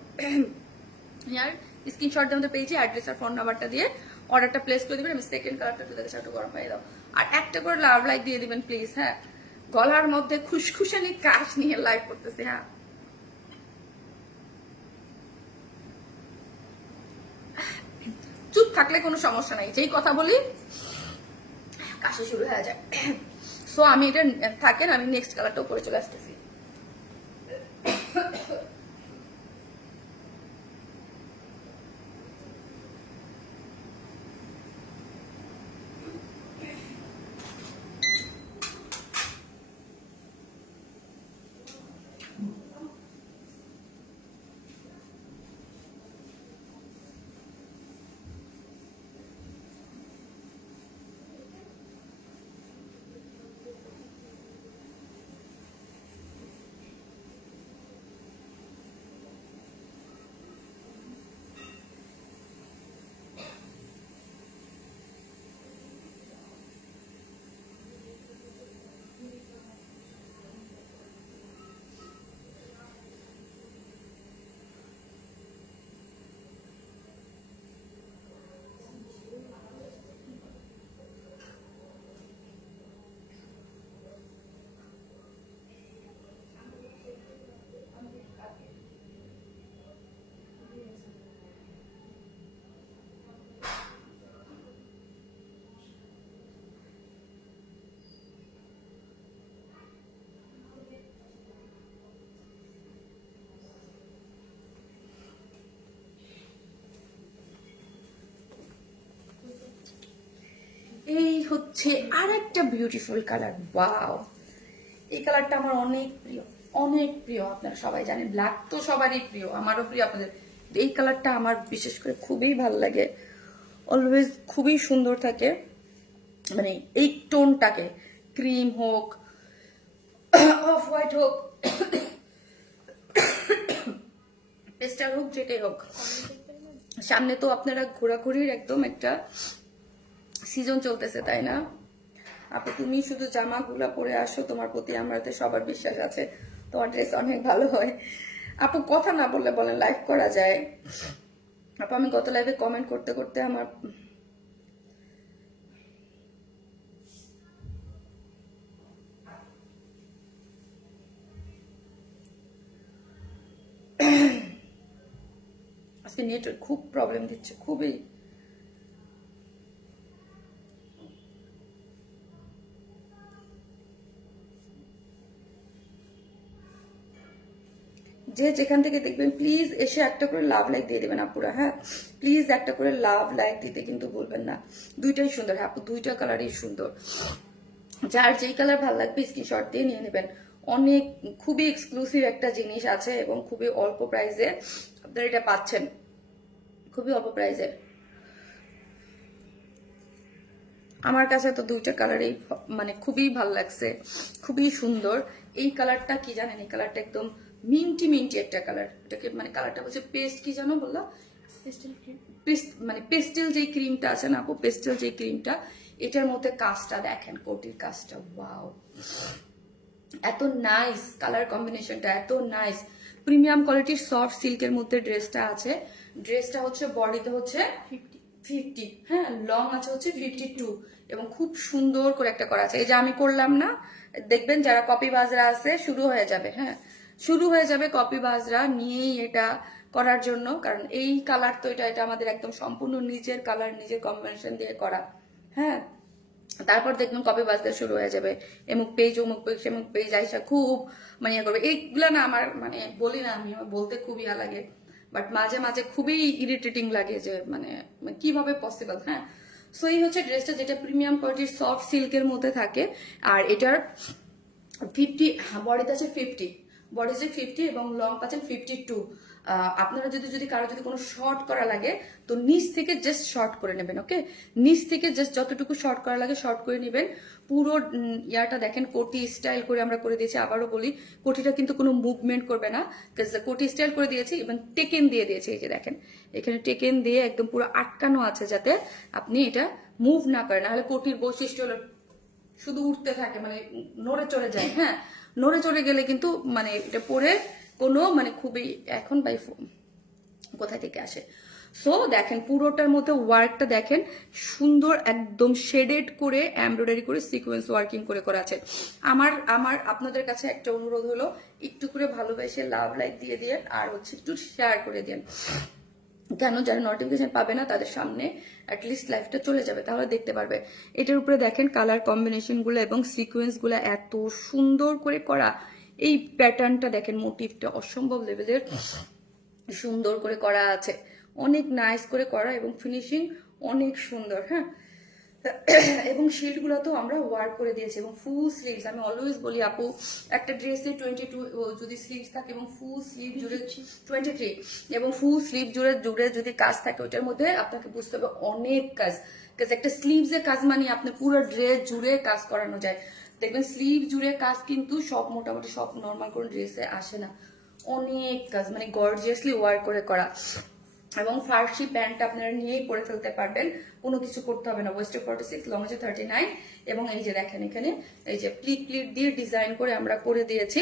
নেয়ার স্ক্রিনশট দিয়ে আমাদের পেজে অ্যাড্রেস আর ফোন নাম্বারটা দিয়ে অর্ডারটা প্লেস করে দিবেন। আমি সেকেন্ড কালারটা একটু দেখে একটু গরম পাই দাও, আর একটা করে লাভ লাইক দিয়ে দিবেন প্লিজ, হ্যাঁ গলার মধ্যে খুশখুশানি কাশ নিয়ে লাইভ করতেছে, হ্যাঁ চুপ থাকলে কোনো সমস্যা নাই, যেই কথা বলি কাশি শুরু হয়ে যায়। সো আমি এটা থাকেন, আমি নেক্সট কালারটা উপরে চলে আসতেছি। এই হচ্ছে আর একটা বিউটিফুল কালার, ওয়াও এই কালারটা আমার অনেক প্রিয়, অনেক প্রিয়, আপনারা সবাই জানেন ব্ল্যাক তো সবারই প্রিয়, আমারও প্রিয় আপনাদের। এই কালারটা আমার বিশেষ করে খুবই ভালো লাগে, অলওয়েজ খুবই সুন্দর থাকে, মানে এই টোনটাকে ক্রিম হোক অফ হোয়াইট হোক পেস্টাল হোক যেটাই হোক, সামনে তো আপনারা ঘোরাঘুরির একদম একটা সিজন চলতেছে তাই না আপু, তুমি শুধু জামাগুলো পরে আসো, তোমার প্রতি আমাদের সবার বিশ্বাস আছে, তোমার ড্রেস অনেক ভালো হয়। আপু কথা না বললে বলেন লাইভ করা যায় আপু, আমি গত লাইভে কমেন্ট করতে করতে আমার আজকে নেটওয়ার্ক খুব প্রবলেম দিচ্ছে, খুবই। যে যেখান থেকে দেখবেন প্লিজ এসে একটা করে লাভ লাইক দিয়ে দেবেন আপুরা। হ্যাঁ প্লিজ একটা করে লাভ লাইক দিতে কিন্তু ভুলবেন না। দুইটাই সুন্দর, হ্যাঁ আপু দুইটা কালারই সুন্দর। যার যেই কালার ভালো লাগবে স্ক্রিনশট দিয়ে নিয়ে নেবেন। অনেক খুবই এক্সক্লুসিভ একটা জিনিস আছে এবং খুবই অল্প প্রাইসে আপনারা এটা পাচ্ছেন, খুবই অল্প প্রাইসে। আমার কাছে তো দুইটা কালারই মানে খুবই ভালো লাগছে, খুবই সুন্দর। এই কালারটা কি জানেন, এই কালারটা একদম মিন্টি মিন্টি একটা কালার। এটাকে মানে কালারটা হচ্ছে পেস্ট, কি জানো বললা, মানে পেস্টেল যে ক্রিমটা আছে না আপু, পেস্টেল যে ক্রিমটা, এটার মধ্যে কাজটা দেখেন, কোটির কাজটা, ওয়াও এত নাইস, কালার কম্বিনেশনটা এত নাইস। প্রিমিয়াম কোয়ালিটির সফট সিল্কের মধ্যে ড্রেসটা আছে। ড্রেসটা হচ্ছে বডিতে হচ্ছে 50, হ্যাঁ লং আছে হচ্ছে 52 এবং খুব সুন্দর করে একটা করা আছে। এই যে আমি করলাম না, দেখবেন যারা কপি বাজরা আছে শুরু হয়ে যাবে, হ্যাঁ শুরু হয়ে যাবে কপি বাজরা নিয়েই এটা করার জন্য, কারণ এই কালার তো এটা আমাদের একদম সম্পূর্ণ নিজের কালার, নিজের কম্বিনেশন দিয়ে করা। হ্যাঁ তারপর দেখবেন কপি বাজতে শুরু হয়ে যাবে, এমুক পেজ অমুক পেজ সেমুক পেজ আইসা খুব মানে করবে। এইগুলা না আমার মানে বলি না আমি, আমার বলতে খুব ইয়া লাগে, বাট মাঝে মাঝে খুবই ইরিটেটিং লাগে যে মানে কিভাবে পসিবল। হ্যাঁ সো এই হচ্ছে ড্রেসটা, যেটা প্রিমিয়াম কোয়ালিটির সফট সিল্কের মধ্যে থাকে। আর এটার 50, বডিতে আছে 50, বডি আছে 50 এবং লং পাচ্ছেন 52। আপনারা যদি কারো যদি কোনো শর্ট করা লাগে তো নিচ থেকে জাস্ট শর্ট করে নেবেন, ওকে নিচ থেকে জাস্ট যতটুকু শর্ট করা লাগে শর্ট করে নেবেন। পুরো ইয়াটা দেখেন কোটি স্টাইল করে আমরা করে দিয়েছি। আবারও বলি কোটিটা কিন্তু কোনো মুভমেন্ট করবে না, কোটি স্টাইল করে দিয়েছি এবং টেকেন দিয়ে দিয়েছি। এই যে দেখেন এখানে টেকেন দিয়ে একদম পুরো আটকানো আছে যাতে আপনি এটা মুভ না করেন, নাহলে কোটির বৈশিষ্ট্য হলো শুধু উঠতে থাকে, মানে নড়ে চড়ে যায়। হ্যাঁ নড়ে চড়ে গেলে কিন্তু মানে এটা পরে কোনো মানে খুবই এখন বাই কোথা থেকে আসে। সো দেখেন পুরোটার মধ্যে ওয়ার্কটা দেখেন সুন্দর, একদম শেডেড করে এমব্রয়ডারি করে সিকোয়েন্স ওয়ার্কিং করে করা আছে। আমার আপনাদের কাছে একটা অনুরোধ হলো একটু করে ভালোবেসে লাভ লাইক দিয়ে দিয়ে আর হচ্ছে একটু শেয়ার করে দেন, কেন যারা নোটিফিকেশন পাবে না তাদের সামনে অ্যাটলিস্ট লাইভটা চলে যাবে, তাহলে দেখতে পারবে। এটার উপরে দেখেন কালার কম্বিনেশনগুলো এবং সিকোয়েন্সগুলো এত সুন্দর করে করা। এই প্যাটার্নটা দেখেন, মোটিভটা অসম্ভব লেভেলের সুন্দর করে করা আছে, অনেক নাইস করে করা এবং ফিনিশিং অনেক সুন্দর। হ্যাঁ এবং শিল্ডগুলো তো আমরা ওয়ার্ক করে দিয়েছি এবং ফুল স্লিভস। আমি অলওয়েজ বলি আপু একটা ড্রেসে 22 যদি স্লিভস থাকে এবং ফুল স্লিভ জুড়ে 23 এবং ফুল স্লিভ জুড়ে জুড়ে যদি কাজ থাকে ওইটার মধ্যে আপনাকে বুঝতে হবে অনেক কাজ। একটা স্লিভসের কাজ মানে আপনি পুরো ড্রেস জুড়ে কাজ করানো যায়। দেখবেন স্লিভ জুড়ে কাজ কিন্তু সব মোটামুটি সব নর্মাল কোনো ড্রেসে আসে না, অনেক কাজ মানে গর্জিয়াসলি ওয়ার্ক করে করা। এবং ফার্সি প্যান্ট আপনারা নিয়েই পরে ফেলতে পারবেন, কোনো কিছু করতে হবে না। ওয়েস্টে 46, লং হচ্ছে 39 এবং এই যে দেখেন এখানে এই যে প্লিট দিয়ে ডিজাইন করে আমরা করে দিয়েছি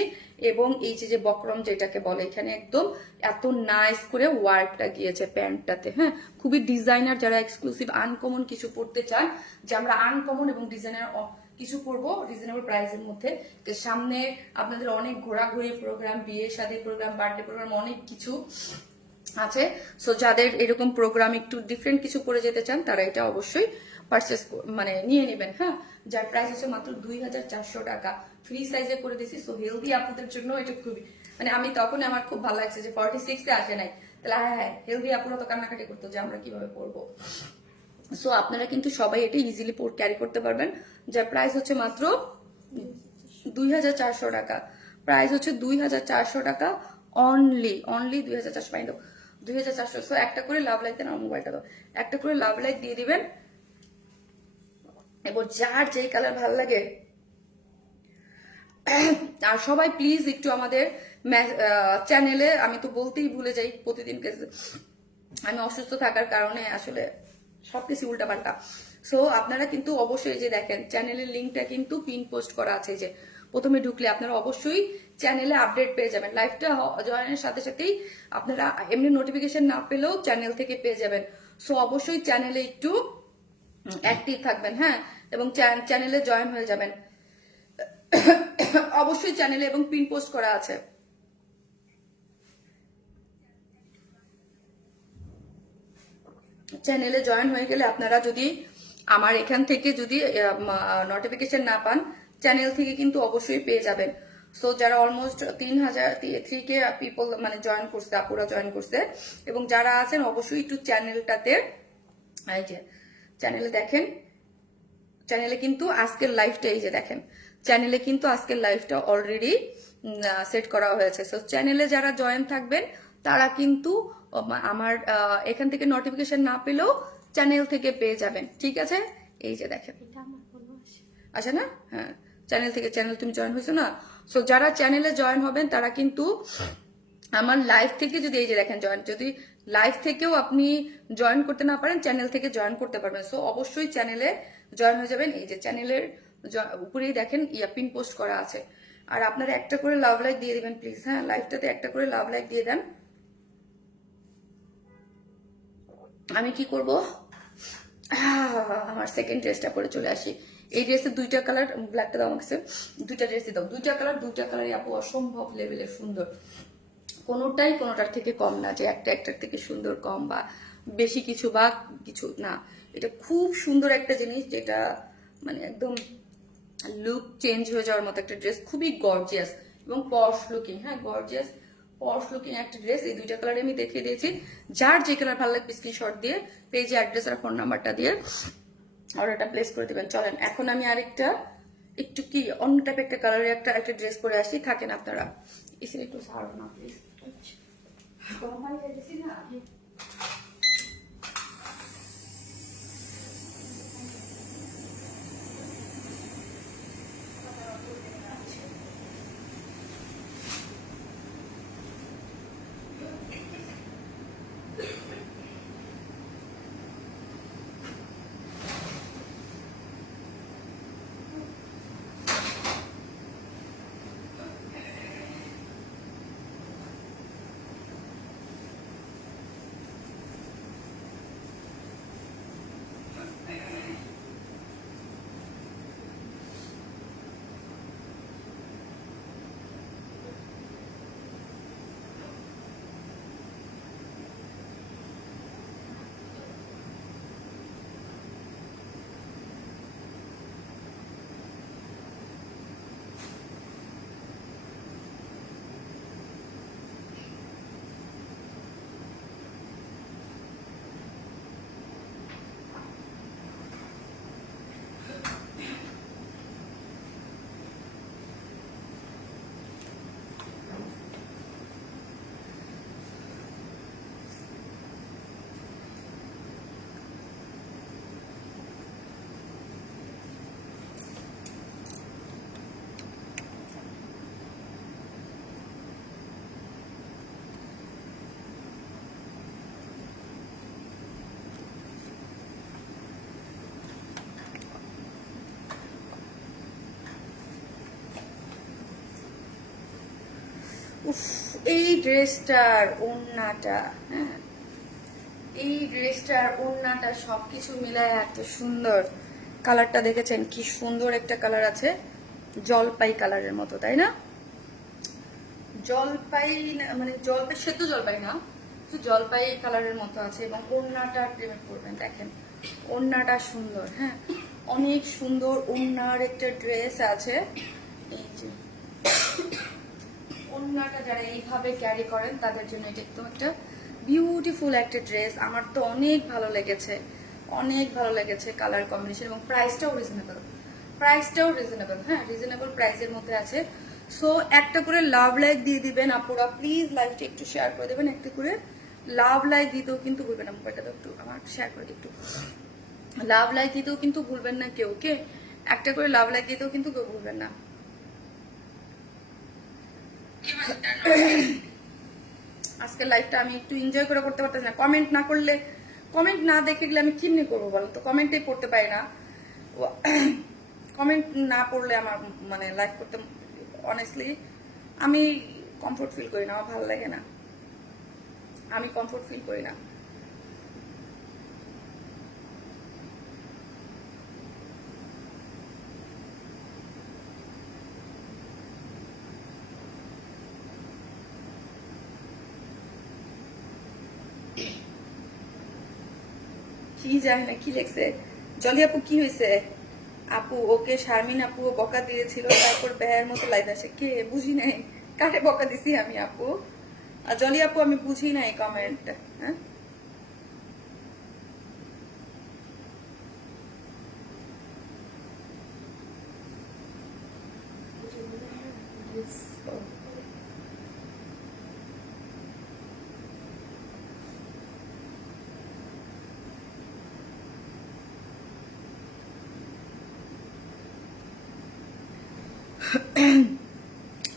এবং এই যে বক্রম যেটাকে বলে এখানে একদম এত নাইস করে ওয়ার্কটা গিয়েছে প্যান্টটাতে। হ্যাঁ খুবই ডিজাইনার, যারা এক্সক্লুসিভ আনকমন কিছু পড়তে চান যে আমরা আনকমন এবং ডিজাইনার কিছু করবো রিজনেবল প্রাইসের মধ্যে। সামনে আপনাদের অনেক ঘোরাঘুরি প্রোগ্রাম, বিয়ে শাদী প্রোগ্রাম, বার্থডে প্রোগ্রাম, অনেক কিছু আছে। সো যাদের এরকম প্রোগ্রাম একটু ডিফারেন্ট কিছু করে যেতে চান তারা এটা অবশ্যই পারচেস মানে নিয়ে নেবেন। হ্যাঁ যার প্রাইস হচ্ছে মাত্র 2400 টাকা, ফ্রি সাইজে করে দিয়েছি। সো হেলদি আপুদের জন্য এটা খুবই মানে আমি তখন আমার খুব ভালো লাগছে যে 46-এ আসে নাই, তাহলে হ্যাঁ হেলদি আপুরা তো কান্নাকাটি করতো যে আমরা কিভাবে পরবো। সো আপনারা কিন্তু সবাই এটা ইজিলি ক্যারি করতে পারবেন, যার প্রাইস হচ্ছে মাত্র 2400 টাকা। প্রাইস হচ্ছে 2400 টাকা অনলি 2400 পাই দাও 2400। সো একটা করে লাভ লাইক দেন, আমার মোবাইলটা দাও, একটা করে লাভ লাইক দিয়ে দিবেন এবং যার যেই কালার ভালো লাগে। আর সবাই প্লিজ একটু আমাদের চ্যানেলে, আমি তো বলতেই ভুলে যাই প্রতিদিন, আমি অসুস্থ থাকার কারণে আসলে সবকিছু উল্টাপাল্টা। সো আপনারা কিন্তু অবশ্যই যে দেখেন চ্যানেলের লিঙ্কটা কিন্তু পিন পোস্ট করা আছে, যে প্রথমে ঢুকলে আপনারা অবশ্যই চ্যানেলে আপডেট পেয়ে যাবেন। লাইভটা জয়েনের সাথে সাথেই আপনারা এমনি নোটিফিকেশন না পেলেও চ্যানেল থেকে পেয়ে যাবেন। সো অবশ্যই চ্যানেলে একটু অ্যাক্টিভ থাকবেন, হ্যাঁ এবং চ্যানেলে জয়েন হয়ে যাবেন অবশ্যই চ্যানেলে, এবং পিন পোস্ট করা আছে। চ্যানেলে জয়েন হয়ে গেলে আপনারা যদি আমার এখান থেকে যদি নোটিফিকেশন না পান, চ্যানেল থেকে কিন্তু অবশ্যই পেয়ে যাবেন। সো যারা অলমোস্ট 3K পিপল মানে জয়েন করছে, আপুরা জয়েন করছে, এবং যারা আছেন অবশ্যই একটু চ্যানেলটাতে এই যে চ্যানেলে দেখেন, চ্যানেলে কিন্তু আজকের লাইভটা এই যে দেখেন, চ্যানেলে কিন্তু আজকের লাইভটা অলরেডি সেট করা হয়েছে। সো চ্যানেলে যারা জয়েন থাকবেন তারা কিন্তু আমার এখান থেকে নোটিফিকেশন না পেলেও চ্যানেল থেকে পেয়ে যাবেন, ঠিক আছে? এই যে দেখেন, আসে না? হ্যাঁ, চ্যানেল থেকে, চ্যানেল তুমি জয়েন হয়েছো না? সো যারা চ্যানেলে জয়েন হবেন তারা কিন্তু আমার লাইভ থেকে যদি এই যে দেখেন জয়েন, যদি লাইভ থেকেও আপনি জয়েন করতে না পারেন, চ্যানেল থেকে জয়েন করতে পারবেন। সো অবশ্যই চ্যানেলে জয়েন হয়ে যাবেন। এই যে চ্যানেলের উপরেই দেখেন পিন পোস্ট করা আছে। আর আপনারা একটা করে লাভ লাইক দিয়ে দিবেন প্লিজ। হ্যাঁ, লাইভটাতে একটা করে লাভ লাইক দিয়ে দেন। আমি কি করব, আমার সেকেন্ড ড্রেসটা পরে চলে আসি। এই ড্রেসের দুইটা কালার, ব্ল্যাকটা দাও আমাকে, দুইটা ড্রেসই দাও, দুইটা কালারই আপু অসম্ভব লেভেলের সুন্দর, কোনোটার থেকে কম না যে একটার থেকে সুন্দর কম বা বেশি কিছু বা কিছু না। এটা খুব সুন্দর একটা জিনিস, যেটা মানে একদম লুক চেঞ্জ হয়ে যাওয়ার মতো একটা ড্রেস, খুবই গর্জিয়াস এবং পশ লুকিং। হ্যাঁ, গর্জিয়াস পশ লুকিং একটা ড্রেস। এই দুইটা কালারে আমি দেখিয়ে দিয়েছি। যার যে কালার ভালো লাগবে স্ক্রিনশট দিয়ে পেজে অ্যাড্রেস আর ফোন নাম্বারটা দিয়ে অর্ডারটা প্লেস করে দিবেন। চলেন এখন আমি আরেকটা একটু কি অন্য টাইপের একটা কালারের একটা ড্রেস পরে আসি, থাকেন আপনারা। এসে একটু সারো না প্লিজ, গরম পানি খাইতেছি না। উফ, এই ড্রেসটার ওড়নাটা, হ্যাঁ, এই ড্রেসটার ওড়নাটা সবকিছু মিলায় এত সুন্দর। কালারটা দেখেছেন কি সুন্দর একটা কালার আছে, জলপাই কালারের মতো, তাই না? জলপাই মানে জলপাই, সেদ্ধ জলপাই না, জলপাই কালারের মতো আছে। এবং ওড়নাটা প্রেমে পড়বেন, দেখেন ওড়নাটা সুন্দর। হ্যাঁ, অনেক সুন্দর ওড়নার একটা ড্রেস আছে। এই যে ওড়নাটা যারা এইভাবে ক্যারি করেন তাদের জন্য এটা একদম একটা বিউটিফুল একটা ড্রেস। আমার তো অনেক ভালো লেগেছে, অনেক ভালো লেগেছে কালার কম্বিনেশন, এবং প্রাইসটাও রিজনেবল। হ্যাঁ, রিজনেবল প্রাইসের মধ্যে আছে। সো একটা করে লাভ লাইক দিয়ে দিবেন আপুরা, প্লিজ লাইভটা একটু শেয়ার করে দেবেন। একটা করে লাভ লাইক দিতেও কিন্তু ভুলবেন না, মোবাইলটা তো একটু আমার শেয়ার করে একটু লাভ লাইক দিতেও কিন্তু ভুলবেন না কেউ, কে একটা করে লাভ লাইক দিতেও কিন্তু কেউ ভুলবেন না। আজকের লাইফটা আমি একটু এনজয় করে করতে পারতেছি না। কমেন্ট না করলে, কমেন্ট না দেখে গেলে আমি কেমনি করবো বলো তো? কমেন্টই পড়তে পারি না। কমেন্ট না পড়লে আমার মানে লাইভ করতে অনেস্টলি আমি কমফোর্ট ফিল করি না, আমার ভালো লাগে না, আমি কমফোর্ট ফিল করি না। কি জানি না কি লেখছে। জলি আপু কি হয়েছে? আপু ওকে শারমিন আপু বকা দিয়েছিল, তারপর ব্যয়ের মতো লাইভ আসে। কে? বুঝি নাই কারে বকা দিছি আমি আপু। আর জলি আপু আমি বুঝি নাই কমেন্ট। হ্যাঁ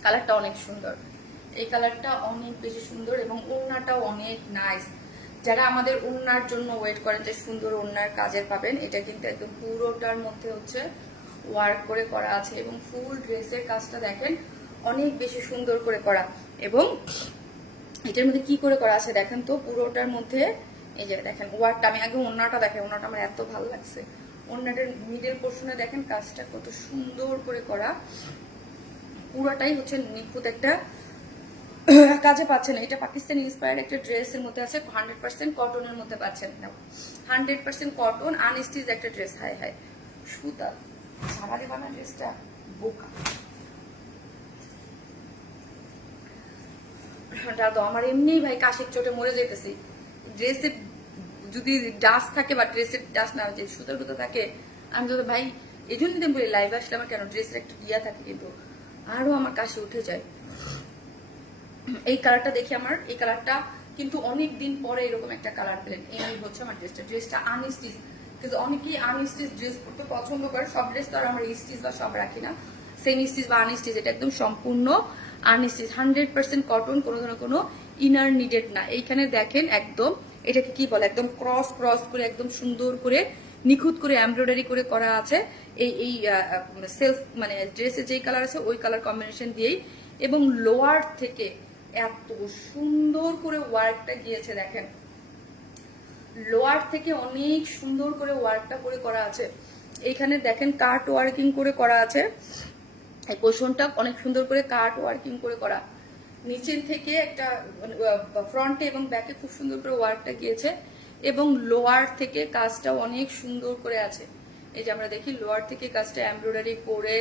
কালারটা অনেক সুন্দর, এই কালারটা অনেক বেশি সুন্দর এবং ওড়নাটাও অনেক নাইস। যারা আমাদের ওড়নার জন্য ওয়েট করেন যে সুন্দর ওড়নার কাজের পাবেন, এটা কিন্তু একদম পুরোটার মধ্যে হচ্ছে ওয়ার্ক করে করা আছে এবং ফুল ড্রেসের কাজটা দেখেন অনেক বেশি সুন্দর করে করা। এবং এটার মধ্যে কি করে করা আছে দেখেন তো, পুরোটার মধ্যে এই যে দেখেন ওয়ার্কটা। আমি আগে ওড়নাটা দেখেন, ওড়নাটা আমার এত ভালো লাগছে। ওড়নাটার মিডল পোর্শনে দেখেন কাজটা কত সুন্দর করে করা, পুরোটাই হচ্ছে নিখুঁত একটা কাজে পাচ্ছেন। এটা পাকিস্তানি ইন্সপায়ার্ড একটা ড্রেসের মধ্যে আছে, 100% কটনের মধ্যে পাচ্ছেন না, 100% কটন আনস্টিচ একটা ড্রেস। হাই হাই সুতা সারারে বানা ড্রেসটা বোকা। দাদা আমার এমনি ভাই কাশির চোটে মরে যেতেছি। ড্রেসের যদি ডাস্ট থাকে বা ড্রেসের ডাস্ট না যে সুতো টুতো থাকে, আমি তো ভাই এই জন্য বলি লাইভ আসলে আমার কেন ড্রেসের একটা ইয়া থাকে, কিন্তু আরো আমার কাশি উঠে যায়। এই কালারটা দেখি, আমার এই কালারটা কিন্তু অনেক দিন পরে এরকম একটা কালার পেলেন। এই হচ্ছে আমার ড্রেসটা আনস্টিচ, কিন্তু অনেকেই আনস্টিচ ড্রেস পরতে পছন্দ করে। সব ড্রেস তো আর আমরা স্টিচ বা সব রাখি না, সেমি স্টিচ বা আনস্টিচ। এটা একদম সম্পূর্ণ আনস্টিচ, 100% কটন, কোনো ধরনের কোনো ইনার নিডেড না। এইখানে দেখেন একদম এটাকে কি বলে, একদম ক্রস ক্রস করে একদম সুন্দর করে নিখুঁত করে এমব্রয়ডারি করে করা আছে। এই সেলফ মানে ড্রেসের যেই কালার আছে ওই কালার কম্বিনেশন দিয়েই, এবং লোয়ার থেকে এত সুন্দর করে ওয়ার্কটা গিয়েছে দেখেন, লোয়ার থেকে অনেক সুন্দর করে ওয়ার্কটা করে করা আছে। এইখানে দেখেন কাট ওয়ার্কিং করে করা আছে, এই পোর্শনটা অনেক সুন্দর করে কাট ওয়ার্কিং করে করা। নিচের থেকে একটা ফ্রন্টে এবং ব্যাকে খুব সুন্দর করে ওয়ার্কটা গিয়েছে, এবং লোয়ার থেকে কাজটাও অনেক সুন্দর করে আছে। এই যে আমরা দেখি লোয়ার থেকে কাজটা এমব্রয়ডারি করে,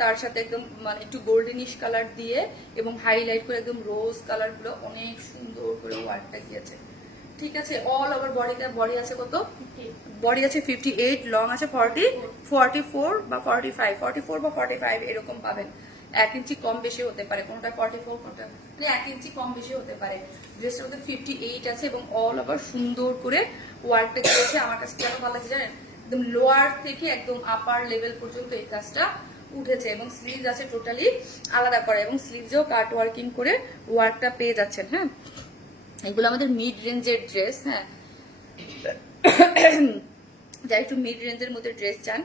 তার সাথে একদম মানে একটু গোল্ডেনিশ কালার দিয়ে এবং হাইলাইট করে একদম রোজ কালার গুলো অনেক সুন্দর করে ওয়ার্কটা গিয়েছে। ঠিক আছে, অল ওভার বডি আছে কত? বডি আছে 58, লং আছে 44 বা 45 এরকম পাবেন। 1 ইঞ্চি কম বেশি হতে পারে, কোনটা 44 কোনটা মানে 1 ইঞ্চি কম বেশি হতে পারে। ড্রেসটার মধ্যে 58 আছে এবং অল ওভার সুন্দর করে ওয়ার্কটা গিয়েছে। আমার কাছে কেন ভালো লাগছে জানেন, একদম লোয়ার থেকে একদম আপার লেভেল পর্যন্ত এই কাজটা উঠেছে, এবং স্লিভস আছে টোটালি আলাদা করা, এবং স্লিভসেও কাট ওয়ার্কিং করে ওয়ার্কটা পেয়ে যাচ্ছেন। হ্যাঁ, এগুলো আমাদের মিড রেঞ্জের ড্রেস। হ্যাঁ, যারা একটু মিড রেঞ্জের মধ্যে ড্রেস চান,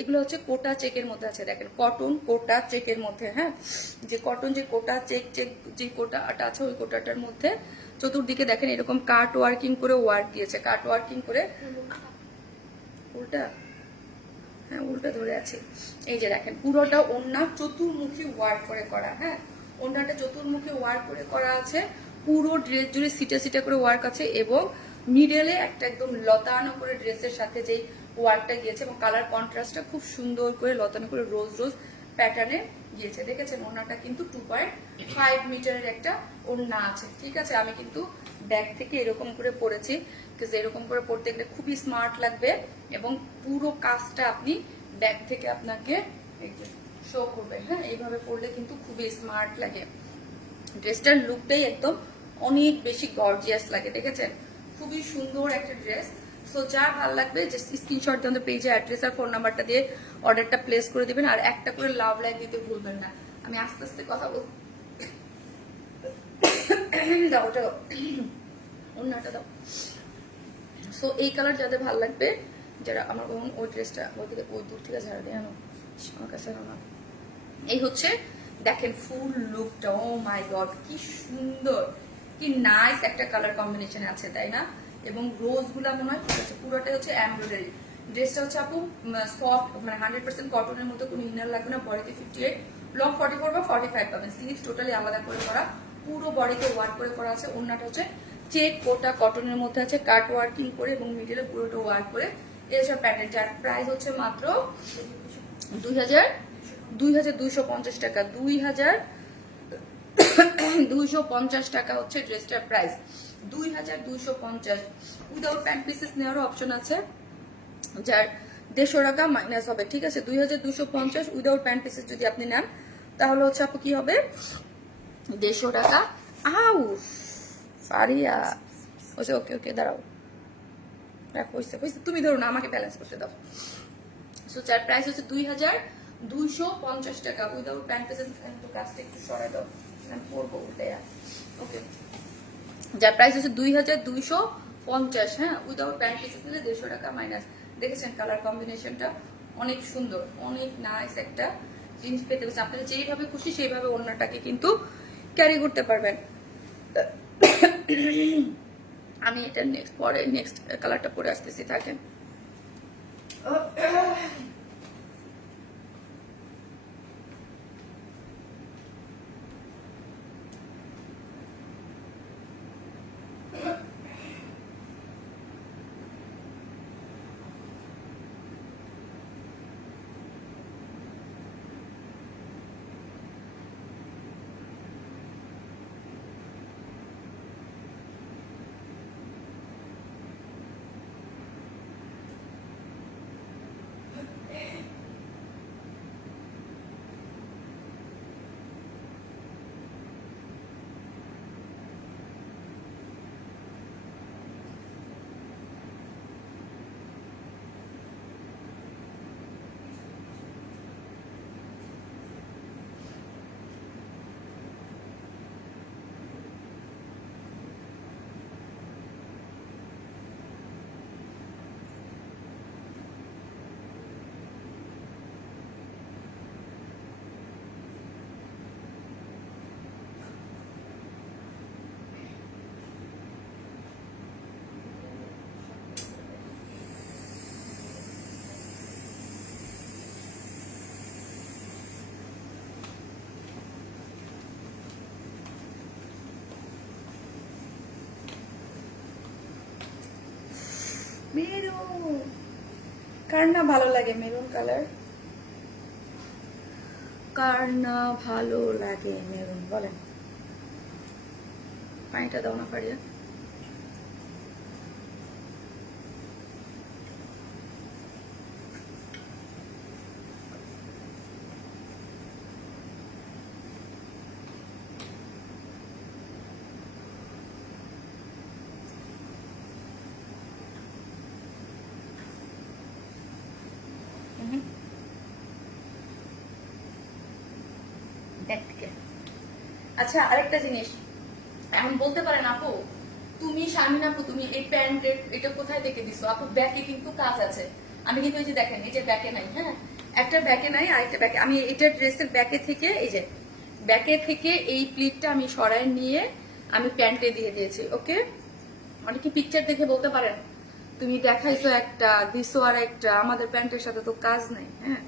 এগুলো হচ্ছে কোটা চেকের মধ্যে আছে। দেখেন কটন কোটা চেকের মধ্যে, হ্যাঁ, যে কটন যে কোটা চেক যে কোটাটা আছে ওই কোটাটার মধ্যে চতুর্দিকে দেখেন এরকম কাট ওয়ার্কিং করে ওয়ার্ক দিয়েছে, কাট ওয়ার্কিং করে। উল্টা, হ্যাঁ উল্টা ধরে আছে। এই যে দেখেন পুরোটা ওড়না চতুর্মুখী ওয়ার্ক করে করা। হ্যাঁ, ওড়নাটা চতুর্মুখী ওয়ার্ক করে করা আছে, পুরো ড্রেস জুড়ে সিটা সিটা করে ওয়ার্ক আছে, এবং মিডলে একটা একদম লতানো করে ড্রেসের সাথে যেই ওয়ার্কটা গিয়েছে, এবং কালার কন্ট্রাস্টটা খুব সুন্দর করে লতানো করে রোজ রোজ প্যাটার্নে গিয়েছে। দেখেছেন ওড়নাটা কিন্তু 2.5 মিটারের একটা ওড়না আছে। ঠিক আছে, আমি কিন্তু ব্যাগ থেকে এরকম করে পরেছি, এরকম করে পড়তে গেলে খুবই স্মার্ট লাগবে, এবং পুরো কাজটা আপনি ব্যাগ থেকে আপনাকে শো করবে। হ্যাঁ, এইভাবে পরলে কিন্তু খুবই স্মার্ট লাগে, ড্রেসটার লুকটাই একদম অনেক বেশি গর্জিয়াস লাগে। দেখেছেন খুবই সুন্দর একটা ড্রেস। সো যা ভালো লাগবে যে স্ক্রিনশট দিয়ে পেজে অ্যাড্রেস আর ফোন নাম্বারটা দিয়ে অর্ডারটা প্লেস করে দিবেন, আর একটা করে লাভ লাইক দিতে ভুলবেন না। আমি আস্তে আস্তে কথা বলবো, দাও ওটা দাও, অন্যটা দাও। সো এই কালার যাদের ভালো লাগবে, যারা আমার বোন ওই ড্রেসটা ওই দূর থেকে ঝাড়া দিয়ে আনো, আমার কাছে আনো না। এই হচ্ছে দেখেন ফুল লুকটা, ও মাই গড কি সুন্দর, কি নাইস একটা কালার কম্বিনেশন আছে, তাই না? এবং রোজ গুলা মনে হয় পুরোটাই হচ্ছে এমব্রয়ডারি। ড্রেসটা হচ্ছে আপু সফট, মানে 100% কটনের মতো, কোনো ইনার লাগবে না। বডিতে 58, লং 44 বা 45 পাবেন। স্লিভস টোটালি আলাদা করে করা, পুরো বডিতে ওয়ার্ক করে করা আছে। ওড়নাটা হচ্ছে চেক কোটা কটনের মধ্যে আছে, কাট ওয়ার্কিং করে এবং মিডলে পুরোটা ওয়ার্ক করে এসব প্যান্টের, যার প্রাইস হচ্ছে মাত্র 2250 টাকা। 2250 টাকা হচ্ছে ড্রেসটার প্রাইস, 2250। উইদাউট প্যান্ট পিসেস নেওয়ারও অপশন আছে, যার 150 টাকা মাইনাস হবে, ঠিক আছে। 2250 উইদাউট প্যান্ট পিসেস যদি আপনি নেন তাহলে হচ্ছে আপু কি হবে, 150 টাকা। আউ ফারিয়া ওকে ওকে ওকে, দাঁড়াও, হয়েছে হয়েছে, তুমি ধরো না, আমাকে ব্যালেন্স করতে দাও। সো যার প্রাইস হচ্ছে 2250 টাকা উইদাউট প্যান্ট পিসেস। তো কাজটা একটু সরাই দাও, আমি পরবো উল্টে। ওকে, যার প্রাইস হচ্ছে 2250, হ্যাঁ, উইদাউট প্যান্ট পিসেস নিলে 150 টাকা মাইনাস। দেখেছেন কালার কম্বিনেশনটা অনেক সুন্দর, অনেক নাইস একটা জিনিস পেতে পারছেন। আপনারা যেইভাবে খুশি সেইভাবে অন্যটাকে কিন্তু ক্যারি করতে পারবেন। আমি এটা নেক্সট কালারটা পরে আসতেছি, থাকেন। মেরুন, কার না ভালো লাগে মেরুন কালার? কার না ভালো লাগে মেরুন, বলেন। পানিটা দাও না পারিয়া। আচ্ছা, আরেকটা জিনিস, এখন বলতে পারেন আপু তুমি শারমিন আপু তুমি এই প্যান্ট এটা কোথায় থেকে দিছো? আপু ব্যাকে কিন্তু কাজ আছে, আমি কিন্তু এই যে দেখেন এই যে ব্যাকে নাই, হ্যাঁ, একটা ব্যাকে নাই আরেকটা ব্যাকে, আমি এটা ড্রেসের ব্যাকে থেকে এই যে ব্যাকে থেকে এই প্লিটটা আমি সরাই নিয়ে আমি প্যান্টে দিয়ে দিয়েছি। ওকে, অনেকে পিকচার দেখে বলতে পারেন তুমি দেখাইছো একটা দিছো আর একটা, আমাদের প্যান্টের সাথে তো কাজ নাই, হ্যাঁ।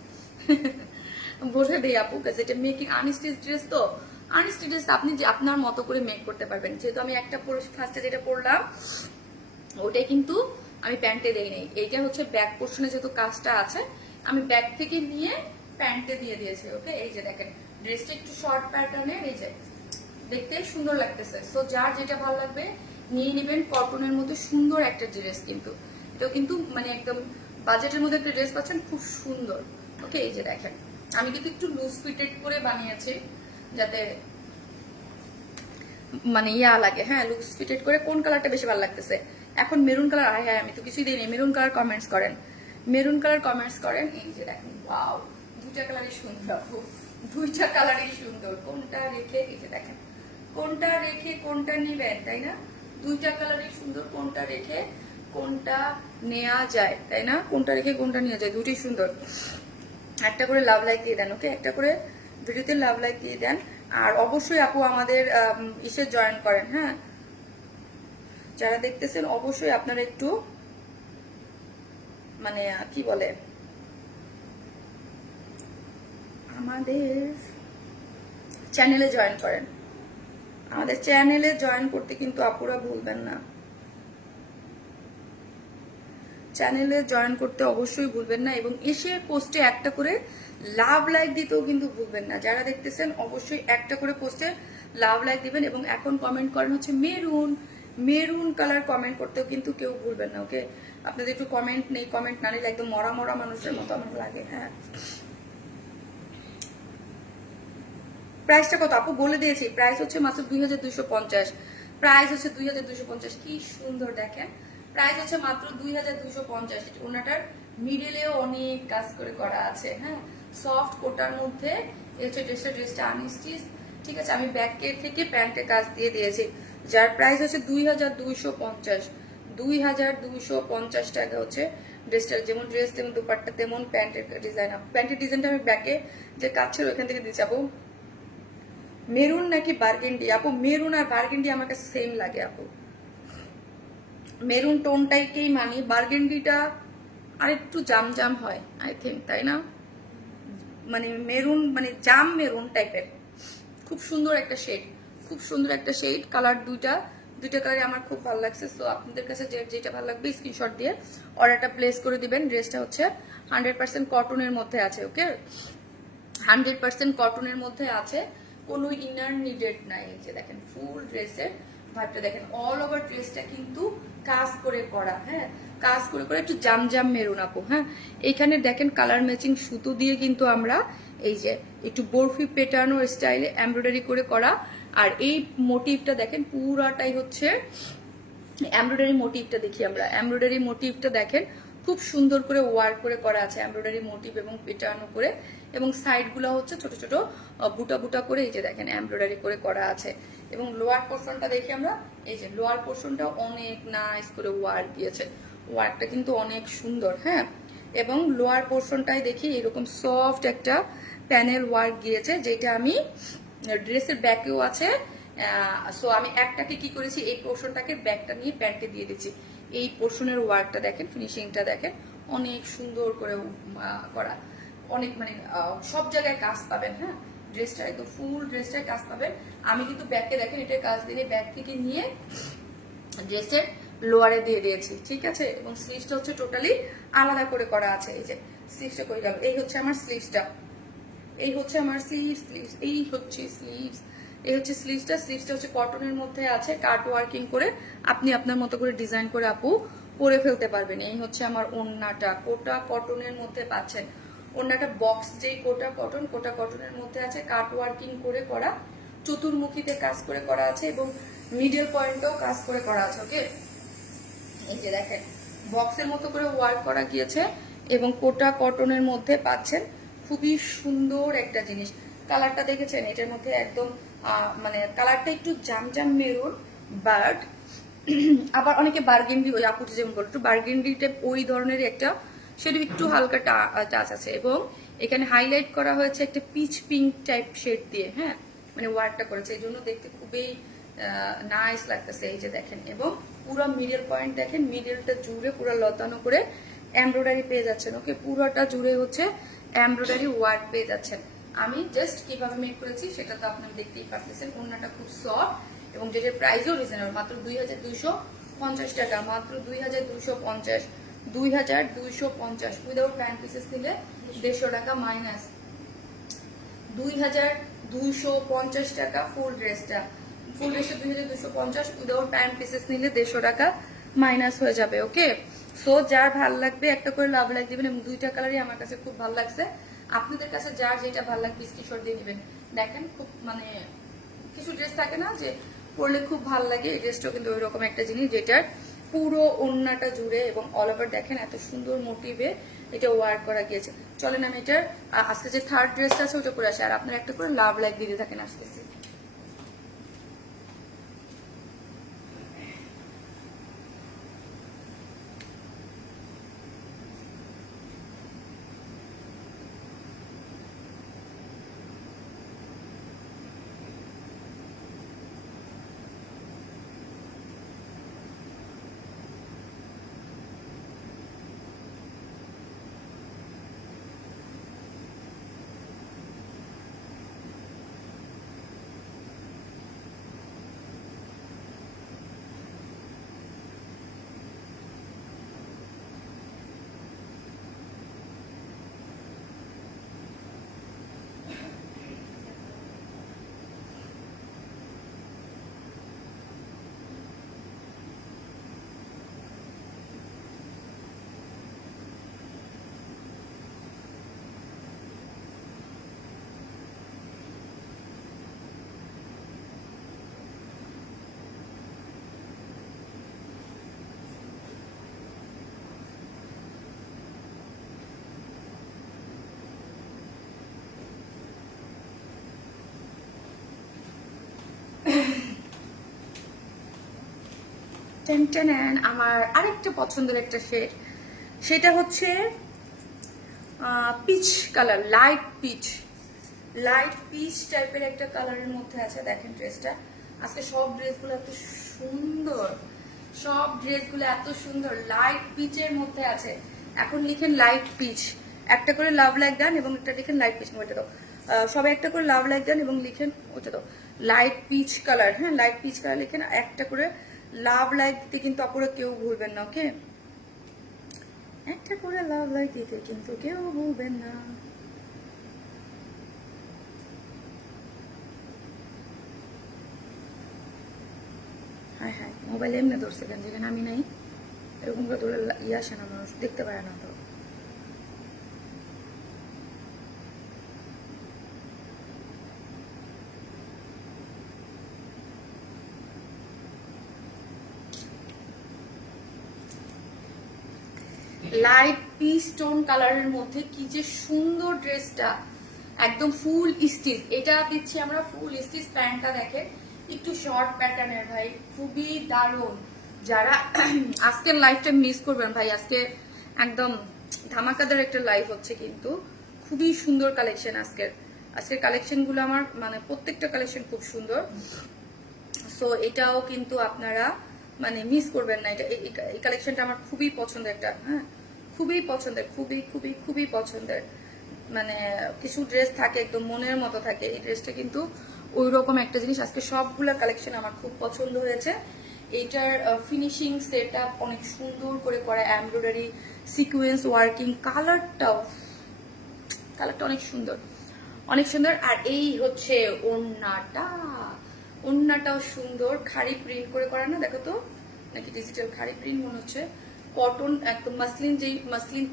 বলে দেই আপু, এটা মেকিং আনস্টিচ ড্রেস, তো আনস্টিচ ড্রেস আপনি যে আপনার মতো করে মেক করতে পারবেন। যেহেতু আমি একটা ফার্স্টে যেটা পরলাম ওটাই কিন্তু আমি প্যান্টে দেই নাই, এইটা হচ্ছে ব্যাক পোর্শনে যেহেতু কাজটা আছে আমি ব্যাক থেকে নিয়ে প্যান্টে দিয়ে দিয়েছি। ওকে, এই যে দেখেন ড্রেসটা একটু শর্ট প্যাটার্নের, এই যে দেখতে সুন্দর লাগতেছে। সো যার যেটা ভালো লাগবে নিয়ে নেবেন। কটনের মধ্যে সুন্দর একটা ড্রেস, কিন্তু এটাও কিন্তু মানে একদম বাজেটের মধ্যে একটা ড্রেস পাচ্ছেন, খুব সুন্দর। ওকে, এই যে দেখেন আমি কিন্তু একটু লুজ ফিটেড করে বানিয়েছি যাতে মানে ইয়া লাগে, হ্যাঁ, লুজ ফিটেড করে। কোন কালারটা বেশি ভালো লাগতেছে এখন? Maroon colour. হ্যাঁ, আমি তো কিছুই দিইনি। মেরুন কালার কমেন্টস করেন, মেরুন কালার কমেন্টস করেন। এই যে দেখেন, ওয়াও, দুইটা কালারই সুন্দর আপু, দুইটা কালারই সুন্দর। কোনটা রেখে এই যে দেখেন কোনটা রেখে কোনটা নিবেন, তাই না? দুইটা কালারই সুন্দর, কোনটা রেখে কোনটা নেওয়া যায়, তাই না? কোনটা রেখে কোনটা নেওয়া যায়, দুটোই সুন্দর। একটা করে লাভ লাইক দিয়ে দেন, ওকে, একটা করে ভিডিওতে লাভ লাইক দিয়ে দেন। আর অবশ্যই আপু আমাদের ইসে জয়েন করেন, হ্যাঁ, যারা দেখতেছেন অবশ্যই আপনারা একটু মানে কি বলে আমাদের চ্যানেলে জয়েন করেন। আমাদের চ্যানেলে জয়েন করতে কিন্তু আপুরা ভুলবেন না, চ্যানেলে জয়েন করতে অবশ্যই ভুলবেন না, এবং এসে পোস্টে একটা করে লাভ লাইক দিতেও কিন্তু ভুলবেন না। যারা দেখতেছেন অবশ্যই একটা করে পোস্টে লাভ লাইক দিবেন, এবং এখন কমেন্ট করেন হচ্ছে মেরুন, মেরুন কালার কমেন্ট করতেও কিন্তু কেউ ভুলবেন না। ওকে, আপনাদের একটু কমেন্ট নেই, কমেন্ট না নিলে একদম মরা মরা মানুষের মতো আমার লাগে। হ্যাঁ, প্রাইসটা কত আপু বলে দিয়েছি, প্রাইস হচ্ছে মাত্র 2250, প্রাইস হচ্ছে 2250। কি সুন্দর দেখেন, প্রাইস হচ্ছে মাত্র 2250। ওনাটার মিডলেও অনেক কাজ করে করা আছে। হ্যাঁ, সফট কোটার মধ্যে এই হচ্ছে ড্রেসটা আনস্টিচ। ঠিক আছে, আমি ব্যাকের থেকে প্যান্টের কাজ দিয়ে দিয়েছি, যার প্রাইস হচ্ছে 2250। 2250 টাকা হচ্ছে ড্রেসটা। যেমন ড্রেস তেমন দুপাট্টা তেমন প্যান্টের ডিজাইন। প্যান্টের ডিজাইনটা আমি ব্যাকে যে কাজ ছিল ওইখান থেকে দিয়ে যাবো। মেরুন নাকি বার্গেন্ডি আপু? মেরুন আর বার্গেন্ডি আমার কাছে সেম লাগে আপু, মেরুন টোনটাইকেই মানি, বার্গেন্ডিটা আর একটু জাম জাম হয় আই থিঙ্ক, তাই না? মানে মেরুন মানে জাম মেরুন টাইপের, খুব সুন্দর একটা শেড, খুব সুন্দর একটা শেড। কালার দুইটা কালারে আমার খুব ভালো লাগছে। সো আপনাদের কাছে যেটা ভালো লাগবে স্ক্রিনশট দিয়ে অর্ডারটা প্লেস করে দিবেন। ড্রেসটা হচ্ছে 100% কটনের মধ্যে আছে। ওকে, 100% কটনের মধ্যে আছে, কোনো ইনার নিডেড নাই। এই যে দেখেন ফুল ড্রেসের ভাবটা দেখেন, অল ওভার ড্রেসটা কিন্তু কাজ করে করা। হ্যাঁ, কাজ করে করে একটু জামজাম মেরুন আপু। হ্যাঁ, এইখানে দেখেন কালার ম্যাচিং সুতো দিয়ে কিন্তু আমরা এই যে একটু বরফি পেটানো স্টাইলে এমব্রয়ডারি করে করা। আর এই মোটিভটা দেখেন পুরাটাই হচ্ছে এমব্রয়ডারি মোটিভটা দেখি আমরা, এমব্রয়ডারি মোটিভটা দেখেন খুব সুন্দর করে ওয়ার্ক করে করা আছে, এমব্রয়ডারি মোটিভ এবং পেটানো করে, এবং সাইডগুলো হচ্ছে ছোট ছোট বুটা বুটা করে এই যে দেখেন এমব্রয়ডারি করে করা আছে। এবং লোয়ার পোর্শনটা দেখি আমরা, এই যে লোয়ার পোর্শনটা অনেক নাইস করে ওয়ার্ক দিয়েছে, ওয়ার্কটা কিন্তু অনেক সুন্দর। হ্যাঁ, এবং লোয়ার পোর্শনটাই দেখি এরকম সফট একটা প্যানেল ওয়ার্ক গিয়েছে, যেটা আমি ড্রেসের ব্যাকেও আছে। সো আমি একটাকে কি করেছি, এই পোর্শনটাকে ব্যাকটা নিয়ে প্যান্টে দিয়ে দিচ্ছি। এই পোর্শনের ওয়ার্কটা দেখেন, ফিনিশিংটা দেখেন, অনেক সুন্দর করে করা, অনেক মানে সব জায়গায় কাজ পাবেন। হ্যাঁ, ড্রেসটা একদম ফুল ড্রেসটায় কাজ পাবেন। আমি কিন্তু ব্যাকে দেখেন এটা কাজ দিয়ে ব্যাক থেকে নিয়ে ড্রেসের লোয়ারে দিয়ে দিয়েছি। ঠিক আছে, এবং স্লিভসটা হচ্ছে টোটালি আলাদা করে করা আছে। এই যে স্লিভসটা করে গেল, এই হচ্ছে আমার স্লিভসটা, এই হচ্ছে আমার স্লিভস, এই হচ্ছে স্লিভস, এই হচ্ছে স্লিভসটা হচ্ছে কটনের মধ্যে আছে, কাট ওয়ার্কিং করে আপনি আপনার মতো করে ডিজাইন করে আপু পরে ফেলতে পারবেন। এই হচ্ছে আমার ওড়নাটা, কোটা কটনের মধ্যে পাচ্ছেন। ওড়নাটা বক্স যেই কোটা কটনের মধ্যে আছে, কাট ওয়ার্কিং করে করা, চতুর্মুখীতে কাজ করে করা আছে, এবং মিডল পয়েন্টেও কাজ করে করা আছে। ওকে, এই যে দেখেন বক্সের মতো করে ওয়ার্ক করা গিয়েছে, এবং কোটা কটনের মধ্যে পাচ্ছেন। খুবই সুন্দর একটা জিনিস। কালারটা দেখেছেন, এটার মধ্যে একদম মানে কালারটা একটু জামজাম মেরুন, বাট আবার অনেকে বার্গেন্ডি, ওই আপুটি যেমন বলতো বার্গেন্ডি টাইপ ওই ধরনের একটা, সেটা একটু হালকা টাচ আছে, এবং এখানে হাইলাইট করা হয়েছে একটা পিচ পিঙ্ক টাইপ শেড দিয়ে। হ্যাঁ, মানে ওয়ার্কটা করেছে, এই জন্য দেখতে খুবই নাইস লাগতেছে। এই যে দেখেন, এবং পুরো মিডল পয়েন্ট দেখেন, মিডলটা জুড়ে পুরো লতানো করে এমব্রয়ডারি পেয়ে যাচ্ছেন। ওকে, পুরোটা জুড়ে হচ্ছে এমব্রয়ডারি ওয়ার্ক পেয়ে যাচ্ছেন। আমি জাস্ট কিভাবে মেক করেছি সেটা তো আপনারা দেখতেই পারতেছেন। ওড়নাটা খুব সফট, এবং যেটার প্রাইসও রিজনেবল, মাত্র 2250 টাকা, মাত্র 2250, 2250 উইদাউট প্যান্ট পিসেস নিলে 150 টাকা মাইনাস, 2250 টাকা ফুল ড্রেসটা, ফুল ড্রেসটা 2250, উইদাউট প্যান্ট পিসেস নিলে 150 টাকা মাইনাস হয়ে যাবে। ওকে, সো যার ভালো লাগবে একটা করে লাভ লাইক দিবেন, এবং দুইটা কালারই আমার কাছে খুব ভালো লাগছে। আপনাদের কাছে যার যেটা ভালো লাগবে স্ক্রিনশট দিয়ে নেবেন। দেখেন খুব মানে কিছু ড্রেস থাকে না যে পরলে খুব ভালো লাগে, এই ড্রেসটাও কিন্তু ওই রকম একটা জিনিস, যেটার পুরো ওড়নাটা জুড়ে এবং অল ওভার দেখেন এত সুন্দর মোটিভে এটা ওয়ার্ক করা গিয়েছে। চলেন আমি এটার আজকে যে থার্ড ড্রেসটা আছে ওটা করে আসি, আর আপনারা একটা করে লাভ লাইক দিতে থাকেন আসতেছি। টেন টেন আমার আরেকটা পছন্দের একটা শেড, সেটা হচ্ছে পিচ কালার, লাইট পিচ টাইপের একটা কালারের মধ্যে আছে। দেখেন ড্রেসটা, আজকে সব ড্রেসগুলো এত সুন্দর, লাইট পিচের মধ্যে আছে। এখন লিখেন লাইট পিচ, একটা করে লাভ লাইক ডান এবং একটা লিখেন লাইট পিচ, ওইটা তো সবাই একটা করে লাভ লাইক ডান এবং লিখেন ওইটা তো লাইট পিচ কালার। হ্যাঁ, লাইট পিচ কালার লিখেন, একটা করে লাভ লাইক দিতে কিন্তু অপরে কেউ ভুলবেন না। ওকে, একটা করে লাভ লাইক দিতে কিন্তু কেউ ভুলবেন না। হ্যাঁ হ্যাঁ, মোবাইল এমনি ধরছে কেন, যেখানে আমি নাই এরকম করে ধরে ইয়ে আসে না, মানুষ দেখতে পারে না। তো লাইট পিচ টোন কালারের মধ্যে কি যে সুন্দর ড্রেসটা, একদম ফুল স্টিচ। এটা দিচ্ছি আমরা ফুল স্টিচ। প্যান্টটা দেখে একটু শর্ট প্যাটার্নের ভাই, খুবই দারুণ। যারা আজকের লাইফটা মিস করবেন ভাই, আজকে একদম ধামাকাদার একটা লাইফ হচ্ছে, কিন্তু খুবই সুন্দর কালেকশন আজকের কালেকশনগুলো আমার মানে প্রত্যেকটা কালেকশন খুব সুন্দর। সো এটাও কিন্তু আপনারা মানে মিস করবেন না। এটা এই কালেকশনটা আমার খুবই পছন্দের একটা, হ্যাঁ খুবই পছন্দের, খুবই পছন্দের। মানে কিছু ড্রেস থাকে একদম মনের মতো থাকে, এই ড্রেসটা কিন্তু ওই রকম একটা জিনিস। আজকে সবগুলা কালেকশন আমার খুব পছন্দ হয়েছে। এইটার ফিনিশিং সেট আপ অনেক সুন্দর করে করা, এমব্রয়ডারি সিকোয়েন্স ওয়ার্কিং, কালারটা অনেক সুন্দর, অনেক সুন্দর। আর এই হচ্ছে ওড়নাটাও সুন্দর, খাড়ি প্রিন্ট করে করা না, দেখো তো নাকি ডিজিটাল খাড়ি প্রিন্ট মনে হচ্ছে। কটন একদম মাসলিন, যেই মাসলিন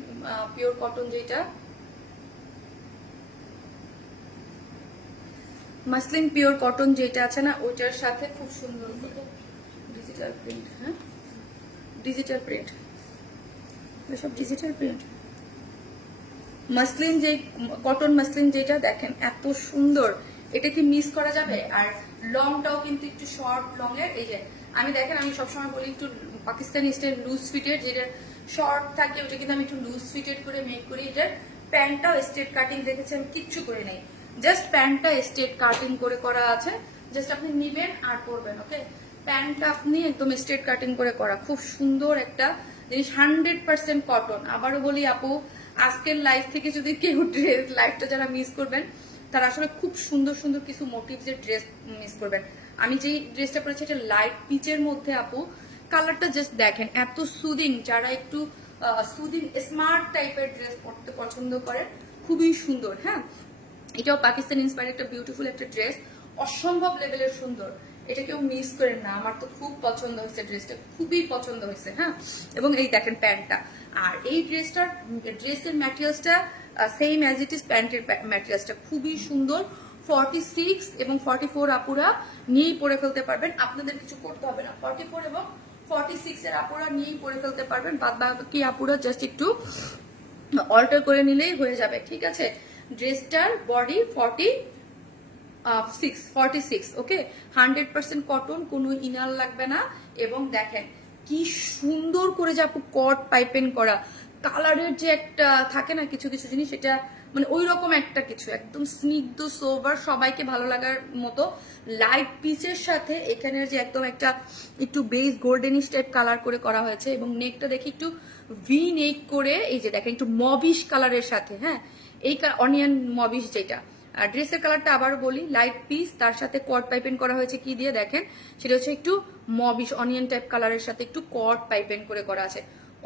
পিওর কটন, যেটা মাসলিন পিওর কটন যেটা আছে না, ওইটার সাথে খুব সুন্দর ডিজিটাল প্রিন্ট। হ্যাঁ, ডিজিটাল প্রিন্ট, সব ডিজিটাল প্রিন্ট। মাসলিন যে কটন মাসলিন যেটা দেখেন এত সুন্দর, এটা কি মিস করা যাবে? আর লংটাও কিন্তু একটু শর্ট লং এর। এই যে আমি দেখেন, আমি সবসময় বলি একটু পাকিস্তানি স্টাইল লুজ ফিটেড, যেটা শর্ট থাকে ওটা কিন্তু আমি একটু লুজ ফিটেড করে মেক করি। এটার প্যান্টটাও স্ট্রেট কাটিং দেখেছি আমি, কিচ্ছু করে নেই, জাস্ট প্যান্টটা স্ট্রেট কাটিং করে করা আছে। জাস্ট আপনি নিবেন আর পরবেন। ওকে, প্যান্টটা আপনি একদম স্ট্রেট কাটিং করে করা, খুব সুন্দর একটা জিনিস, 100% কটন। আবারও বলি আপু, আজকের লাইফ থেকে যদি কেউ ড্রেস লাইফটা যারা মিস করবেন, তারা আসলে খুব সুন্দর সুন্দর কিছু মোটিভসের ড্রেস মিস করবেন। আমি যেই ড্রেসটা পরেছি এটা লাইট পিচের মধ্যে আপু, কালারটা জাস্ট দেখেন এত সুদিং। যারা একটু সুদিং স্মার্ট টাইপের ড্রেস পরতে পছন্দ করেন, খুবই সুন্দর। হ্যাঁ, এটাও পাকিস্তান ইন্সপায়ার্ড একটা বিউটিফুল একটা ড্রেস, অসম্ভব লেভেলের সুন্দর। এটা কেউ মিস করেন না, আমার তো খুব পছন্দ হয়েছে ড্রেসটা, খুবই পছন্দ হয়েছে। হ্যাঁ, এবং এই দেখেন প্যান্টটা, আর এই ড্রেসের ম্যাটেরিয়ালসটা সেম অ্যাজ ইট ইজ, প্যান্টের ম্যাটেরিয়ালসটা খুবই সুন্দর। 46 এবং 44 আপুরা নিয়েই পরে ফেলতে পারবেন, আপনাদের কিছু করতে হবে না। 44 এবং 46 এর আপুরা নিয়েই পরে ফেলতে পারবেন, বাদ বাকি আপুরা জাস্ট একটু অল্টার করে নিলেই হয়ে যাবে। ঠিক আছে, ড্রেসটার বডি 46, ওকে, 100% কটন, কোনো ইনার লাগবে না। এবং দেখেন কি সুন্দর করে যে আপু কট পাইপেন করা, কালারের যে একটা থাকে না কিছু কিছু জিনিস, এটা মানে ওই রকম একটা কিছু, একদম স্নিগ্ধ সোবার, সবাইকে ভালো লাগার মতো লাইট পিচের সাথে এখানের যে একদম একটা একটু বেস গোল্ডেনিশ টাইপ কালার করে করা হয়েছে। এবং নেকটা দেখি একটু ভি নেক করে, এই যে দেখেন একটু মবিশ কালারের সাথে। হ্যাঁ, এই অনিয়ন মবিশ যেটা। আর ড্রেসের কালারটা আবার বলি, লাইট পিস, তার সাথে কট পাইপেন করা হয়েছে কি দিয়ে দেখেন, সেটা হচ্ছে একটু মবিশ অনিয়ন টাইপ কালারের সাথে একটু কট পাইপেন করে করা আছে।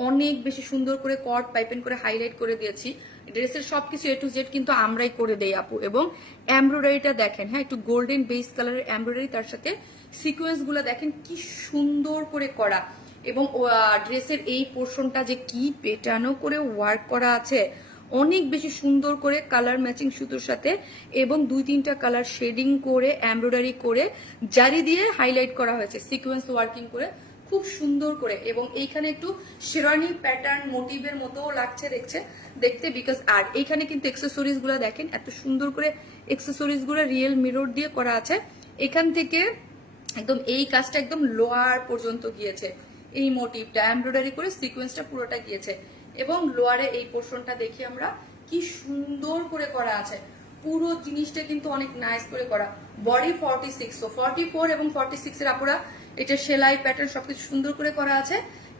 অনেক বেশি সুন্দর করে কট পাইপেন করে হাইলাইট করে দিয়েছি। ড্রেসের সবকিছু এ টু জেড কিন্তু আমরাই করে দেই আপু। এবং এমব্রয়ডারিটা দেখেন, হ্যাঁ একটু গোল্ডেন বেস কালারের এমব্রয়ডারি, তার সাথে সিকোয়েন্স গুলো দেখেন কি সুন্দর করে করা। এবং ড্রেসের এই পোর্শনটা যে কি পেটানো করে ওয়ার্ক করা আছে, অনেক বেশি সুন্দর করে কালার ম্যাচিং সুতোর সাথে, এবং 2-3টা কালার শেডিং করে এমব্রয়ডারি করে জারি দিয়ে হাইলাইট করা হয়েছে, সিকোয়েন্স ওয়ার্কিং করে খুব সুন্দর করে। এবং এইখানে একটু শেরানি প্যাটার্ন মোটিভের মতো লাগছে দেখতে, বিকজ আর এইখানে কিন্তু এক্সেসরিজ গুলো দেখেন এত সুন্দর করে, এক্সেসরিজ গুলো রিয়েল মিরর দিয়ে করা আছে। এখান থেকে একদম এই কাজটা একদম লোয়ার পর্যন্ত গিয়েছে, এই মোটিভটা এমব্রয়ডারি করে সিকোয়েন্সটা পুরোটা গিয়েছে। এবং লোয়ারে এই পোর্শনটা দেখি আমরা, কি সুন্দর করে করা আছে। পুরো জিনিসটা কিন্তু অনেক নাইস করে করা। বডি 46, সো 44 এবং 46 এর আপুরা এটা সেলাই প্যাটার্ন সবকিছু সুন্দর করে করা আছে,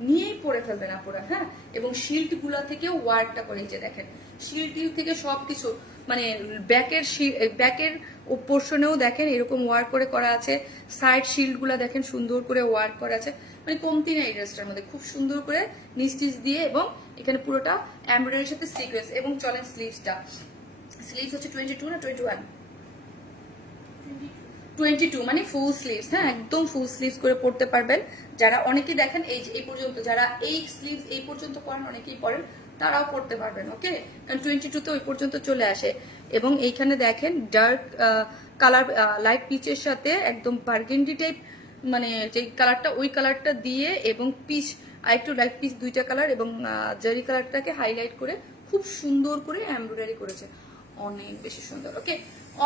নিয়েই পরে ফেলবেন আপুরা। হ্যাঁ, এবং শিল্ড গুলা থেকেও ওয়ার্কটা করে, যে দেখেন শিল্ড থেকে সবকিছু, মানে ব্যাকের পোর্শনেও দেখেন এরকম ওয়ার্ক করে করা আছে। সাইড শিল্ড গুলা দেখেন সুন্দর করে ওয়ার্ক করা আছে, মানে কমতি নেই এই ড্রেসটার মধ্যে। খুব সুন্দর করে নিস্টিচ দিয়ে এবং এখানে পুরোটা এমব্রয়ডারির সাথে সিকোয়েন্স। এবং চলেন স্লিভসটা, স্লিভস হচ্ছে 22 না 21, 22 মানে ফুল স্লিভস। হ্যাঁ, একদম ফুল স্লিভস করে পড়তে পারবেন। যারা অনেকেই দেখেন এই পর্যন্ত, যারা এই স্লিভস এই পর্যন্ত পরেন, অনেকেই পরেন, তারাও পড়তে পারবেন। ওকে, কারণ 22 তে ওই পর্যন্ত চলে আসে। এবং এইখানে দেখেন ডার্ক কালার, লাইট পিচের সাথে একদম বার্গেন্ডি টাইপ, মানে যে কালারটা ওই কালারটা দিয়ে, এবং পিচ আর একটু লাইট পিচ, দুইটা কালার, এবং জারি কালারটাকে হাইলাইট করে খুব সুন্দর করে এমব্রয়ডারি করেছে। অনেক বেশি সুন্দর। ওকে,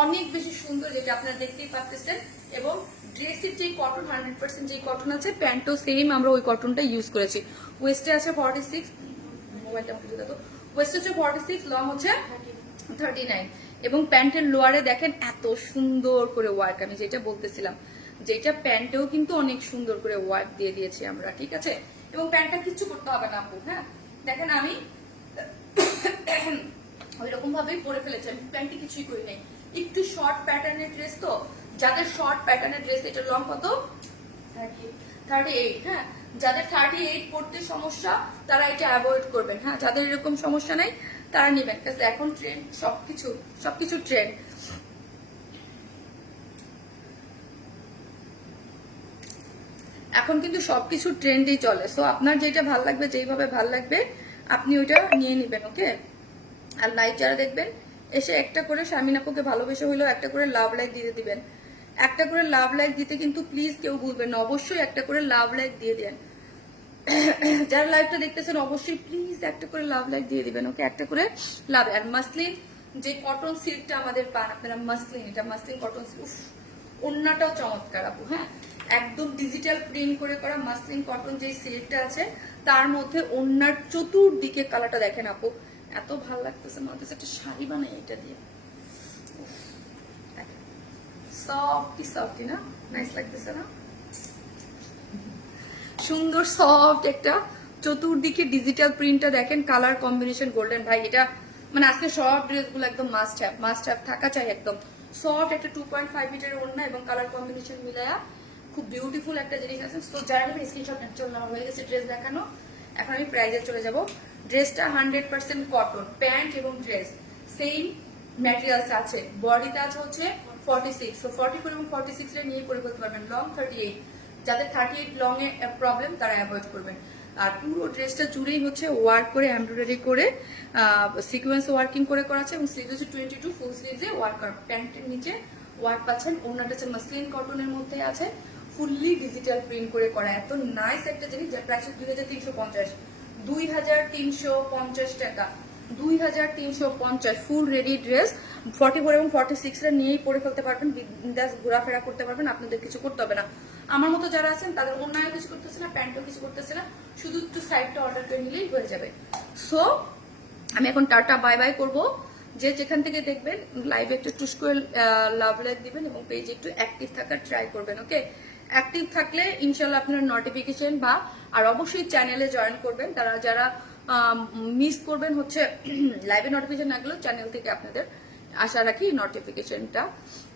অনেক বেশি সুন্দর, যেটা আপনারা দেখতেই পাচ্ছেন। এবং ড্রেসের যে কটন 100% যে কটন আছে, প্যান্টও সেম আমরা ওই কটনটা ইউজ করেছি। ওয়েস্টে আছে 46, মোবাইলটা আমাকে দিতে দাও। ওয়েস্ট হচ্ছে 46, লং হচ্ছে 39। এবং প্যান্টের লোয়ারে দেখেন এত সুন্দর করে ওয়ার্ক, আমি যেটা বলতেছিলাম, যেটা প্যান্টেও কিন্তু অনেক সুন্দর করে ওয়ার্ক দিয়ে দিয়েছি আমরা। ঠিক আছে, এবং প্যান্টটা কিচ্ছু করতে হবে না আপু। হ্যাঁ, দেখেন আমি ওই রকম ভাবেই পরে ফেলেছি, আমি প্যান্টে কিছুই করি নাই। একটু শর্ট প্যাটার্নের ড্রেস, তো যাদের শর্ট প্যাটার্নের ড্রেস, এটা লং কত 38। হ্যাঁ, যাদের 38 পড়তে সমস্যা তারা এটা অ্যাভয়েড করবেন। হ্যাঁ, যাদের এরকম সমস্যা নাই তারা নেবেন, কারণ এখন ট্রেন্ড, সবকিছু ট্রেন্ড। এখন কিন্তু সবকিছু ট্রেন্ডই চলে। সো আপনার যেটা ভাল লাগবে, যেইভাবে ভাল লাগবে আপনি ওইটা নিয়ে নেবেন। ওকে, আর লাইভ যারা দেখবেন এসে একটা করে শারমিন আপুকে ভালোবেসে হইলেও একটা করে লাভ লাইক দিয়ে দিবেন। একটা করে লাভ লাইক দিতে কিন্তু প্লিজ কেউ ভুলবেন না, অবশ্যই একটা করে লাভ লাইক দিয়ে দেন। যারা লাইভটা দেখতেছেন অবশ্যই প্লিজ একটা করে লাভ লাইক দিয়ে দিবেন। ওকে, একটা করে লাভ। আর মাসলিন যে কটন সিল্কটা আমাদের পান আপনারা, মাসলিন, এটা মাসলিন কটন সিল্ক, ওন্নাটাও চমৎকার আপু। হ্যাঁ, একদম ডিজিটাল প্রিন্ট করে করা মাসলিন কটন যে সিল্কটা আছে, তার মধ্যে ওন্নার চতুর্দিকে কালারটা দেখেন আপু, এত ভালো লাগতেছে। মনে হচ্ছে একটা শাড়ি বানাই এটা দিয়ে। সফটি না, নাইস লাগতেছে না? সুন্দর সফট একটা চতুর্দিকে ডিজিটাল প্রিন্টটা দেখেন, কালার কম্বিনেশন গোল্ডেন। ভাই এটা মানে আজকে সব ড্রেসগুলো একদম মাস্ট হ্যাভ থাকা চাই। একদম সফট একটা 2.5 মিটারের ওড়না এবং কালার কম্বিনেশন মিলায়া খুব বিউটিফুল একটা জিনিস আছে। তো যারা নেবেন স্ক্রিনশট নেন। চলুন, আমার হয়ে গেছে ড্রেস দেখানো, এখন আমি প্রাইজে চলে যাব। ড্রেসটা 100% কটন, প্যান্ট এবং ড্রেস সেম ম্যাটেরিয়ালস আছে। বডিটা আছে হচ্ছে 46, সো 44 এবং 46 এর নিয়ে পরে ফেলতে পারবেন। লং 38, যাদের 38 লং এ প্রবলেম তারা অ্যাভয়েড করবেন। আর পুরো ড্রেসটা জুড়েই হচ্ছে ওয়ার্ক করে, এমব্রয়ডারি করে, সিকোয়েন্স ওয়ার্কিং করে করা আছে। এবং স্লিভ হচ্ছে 22, ফুল স্লিভে ওয়ার্ক করা, প্যান্টের নিচে ওয়ার্ক পাচ্ছেন। ওনাটা হচ্ছে মাসলিন কটনের মধ্যে আছে, ফুললি ডিজিটাল প্রিন্ট করে করা। এত নাইস একটা জিনিস, যার প্রাইস 2350, 2350 টাকা, 2350 ফুল রেডি ড্রেস। 44 এবং 46 এর নিয়েই পরে ফেলতে পারবেন, বিন্দাস ঘোরাফেরা করতে পারবেন, আপনাদের কিছু করতে হবে না। আমার মতো যারা আছেন তাদের অন্যায় কিছু করতেছে না, প্যান্টও কিছু করতেছে না, শুধু একটু সাইডটা অর্ডার করে নিলেই হয়ে যাবে। সো আমি এখন টাটা বাই বাই করবো। যে যেখান থেকে দেখবেন লাইভে একটু টুস করে লাভ লাইক দিবেন এবং পেজে একটু অ্যাক্টিভ থাকার ট্রাই করবেন। ওকে, অ্যাক্টিভ থাকলে ইনশাল্লাহ আপনার নোটিফিকেশন বা, আর অবশ্যই চ্যানেলে জয়েন করবেন। তারা যারা মিস করবেন হচ্ছে লাইভে নোটিফিকেশন না গেলেও চ্যানেল থেকে আপনাদের আশা রাখি নোটিফিকেশনটা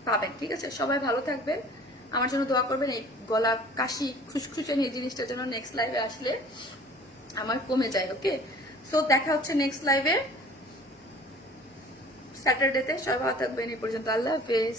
পাবেন। ঠিক আছে, সবাই ভালো থাকবেন, আমার জন্য দোয়া করবেন। এই গলা কাশি খুশখুশানি এই জিনিসটা যেন নেক্সট লাইভে আসলে আমার কমে যায়। ওকে, সো দেখা হচ্ছে নেক্সট লাইভে স্যাটারডেতে। সবাই ভালো থাকবেন, এই পর্যন্ত আল্লাহ হাফেজ।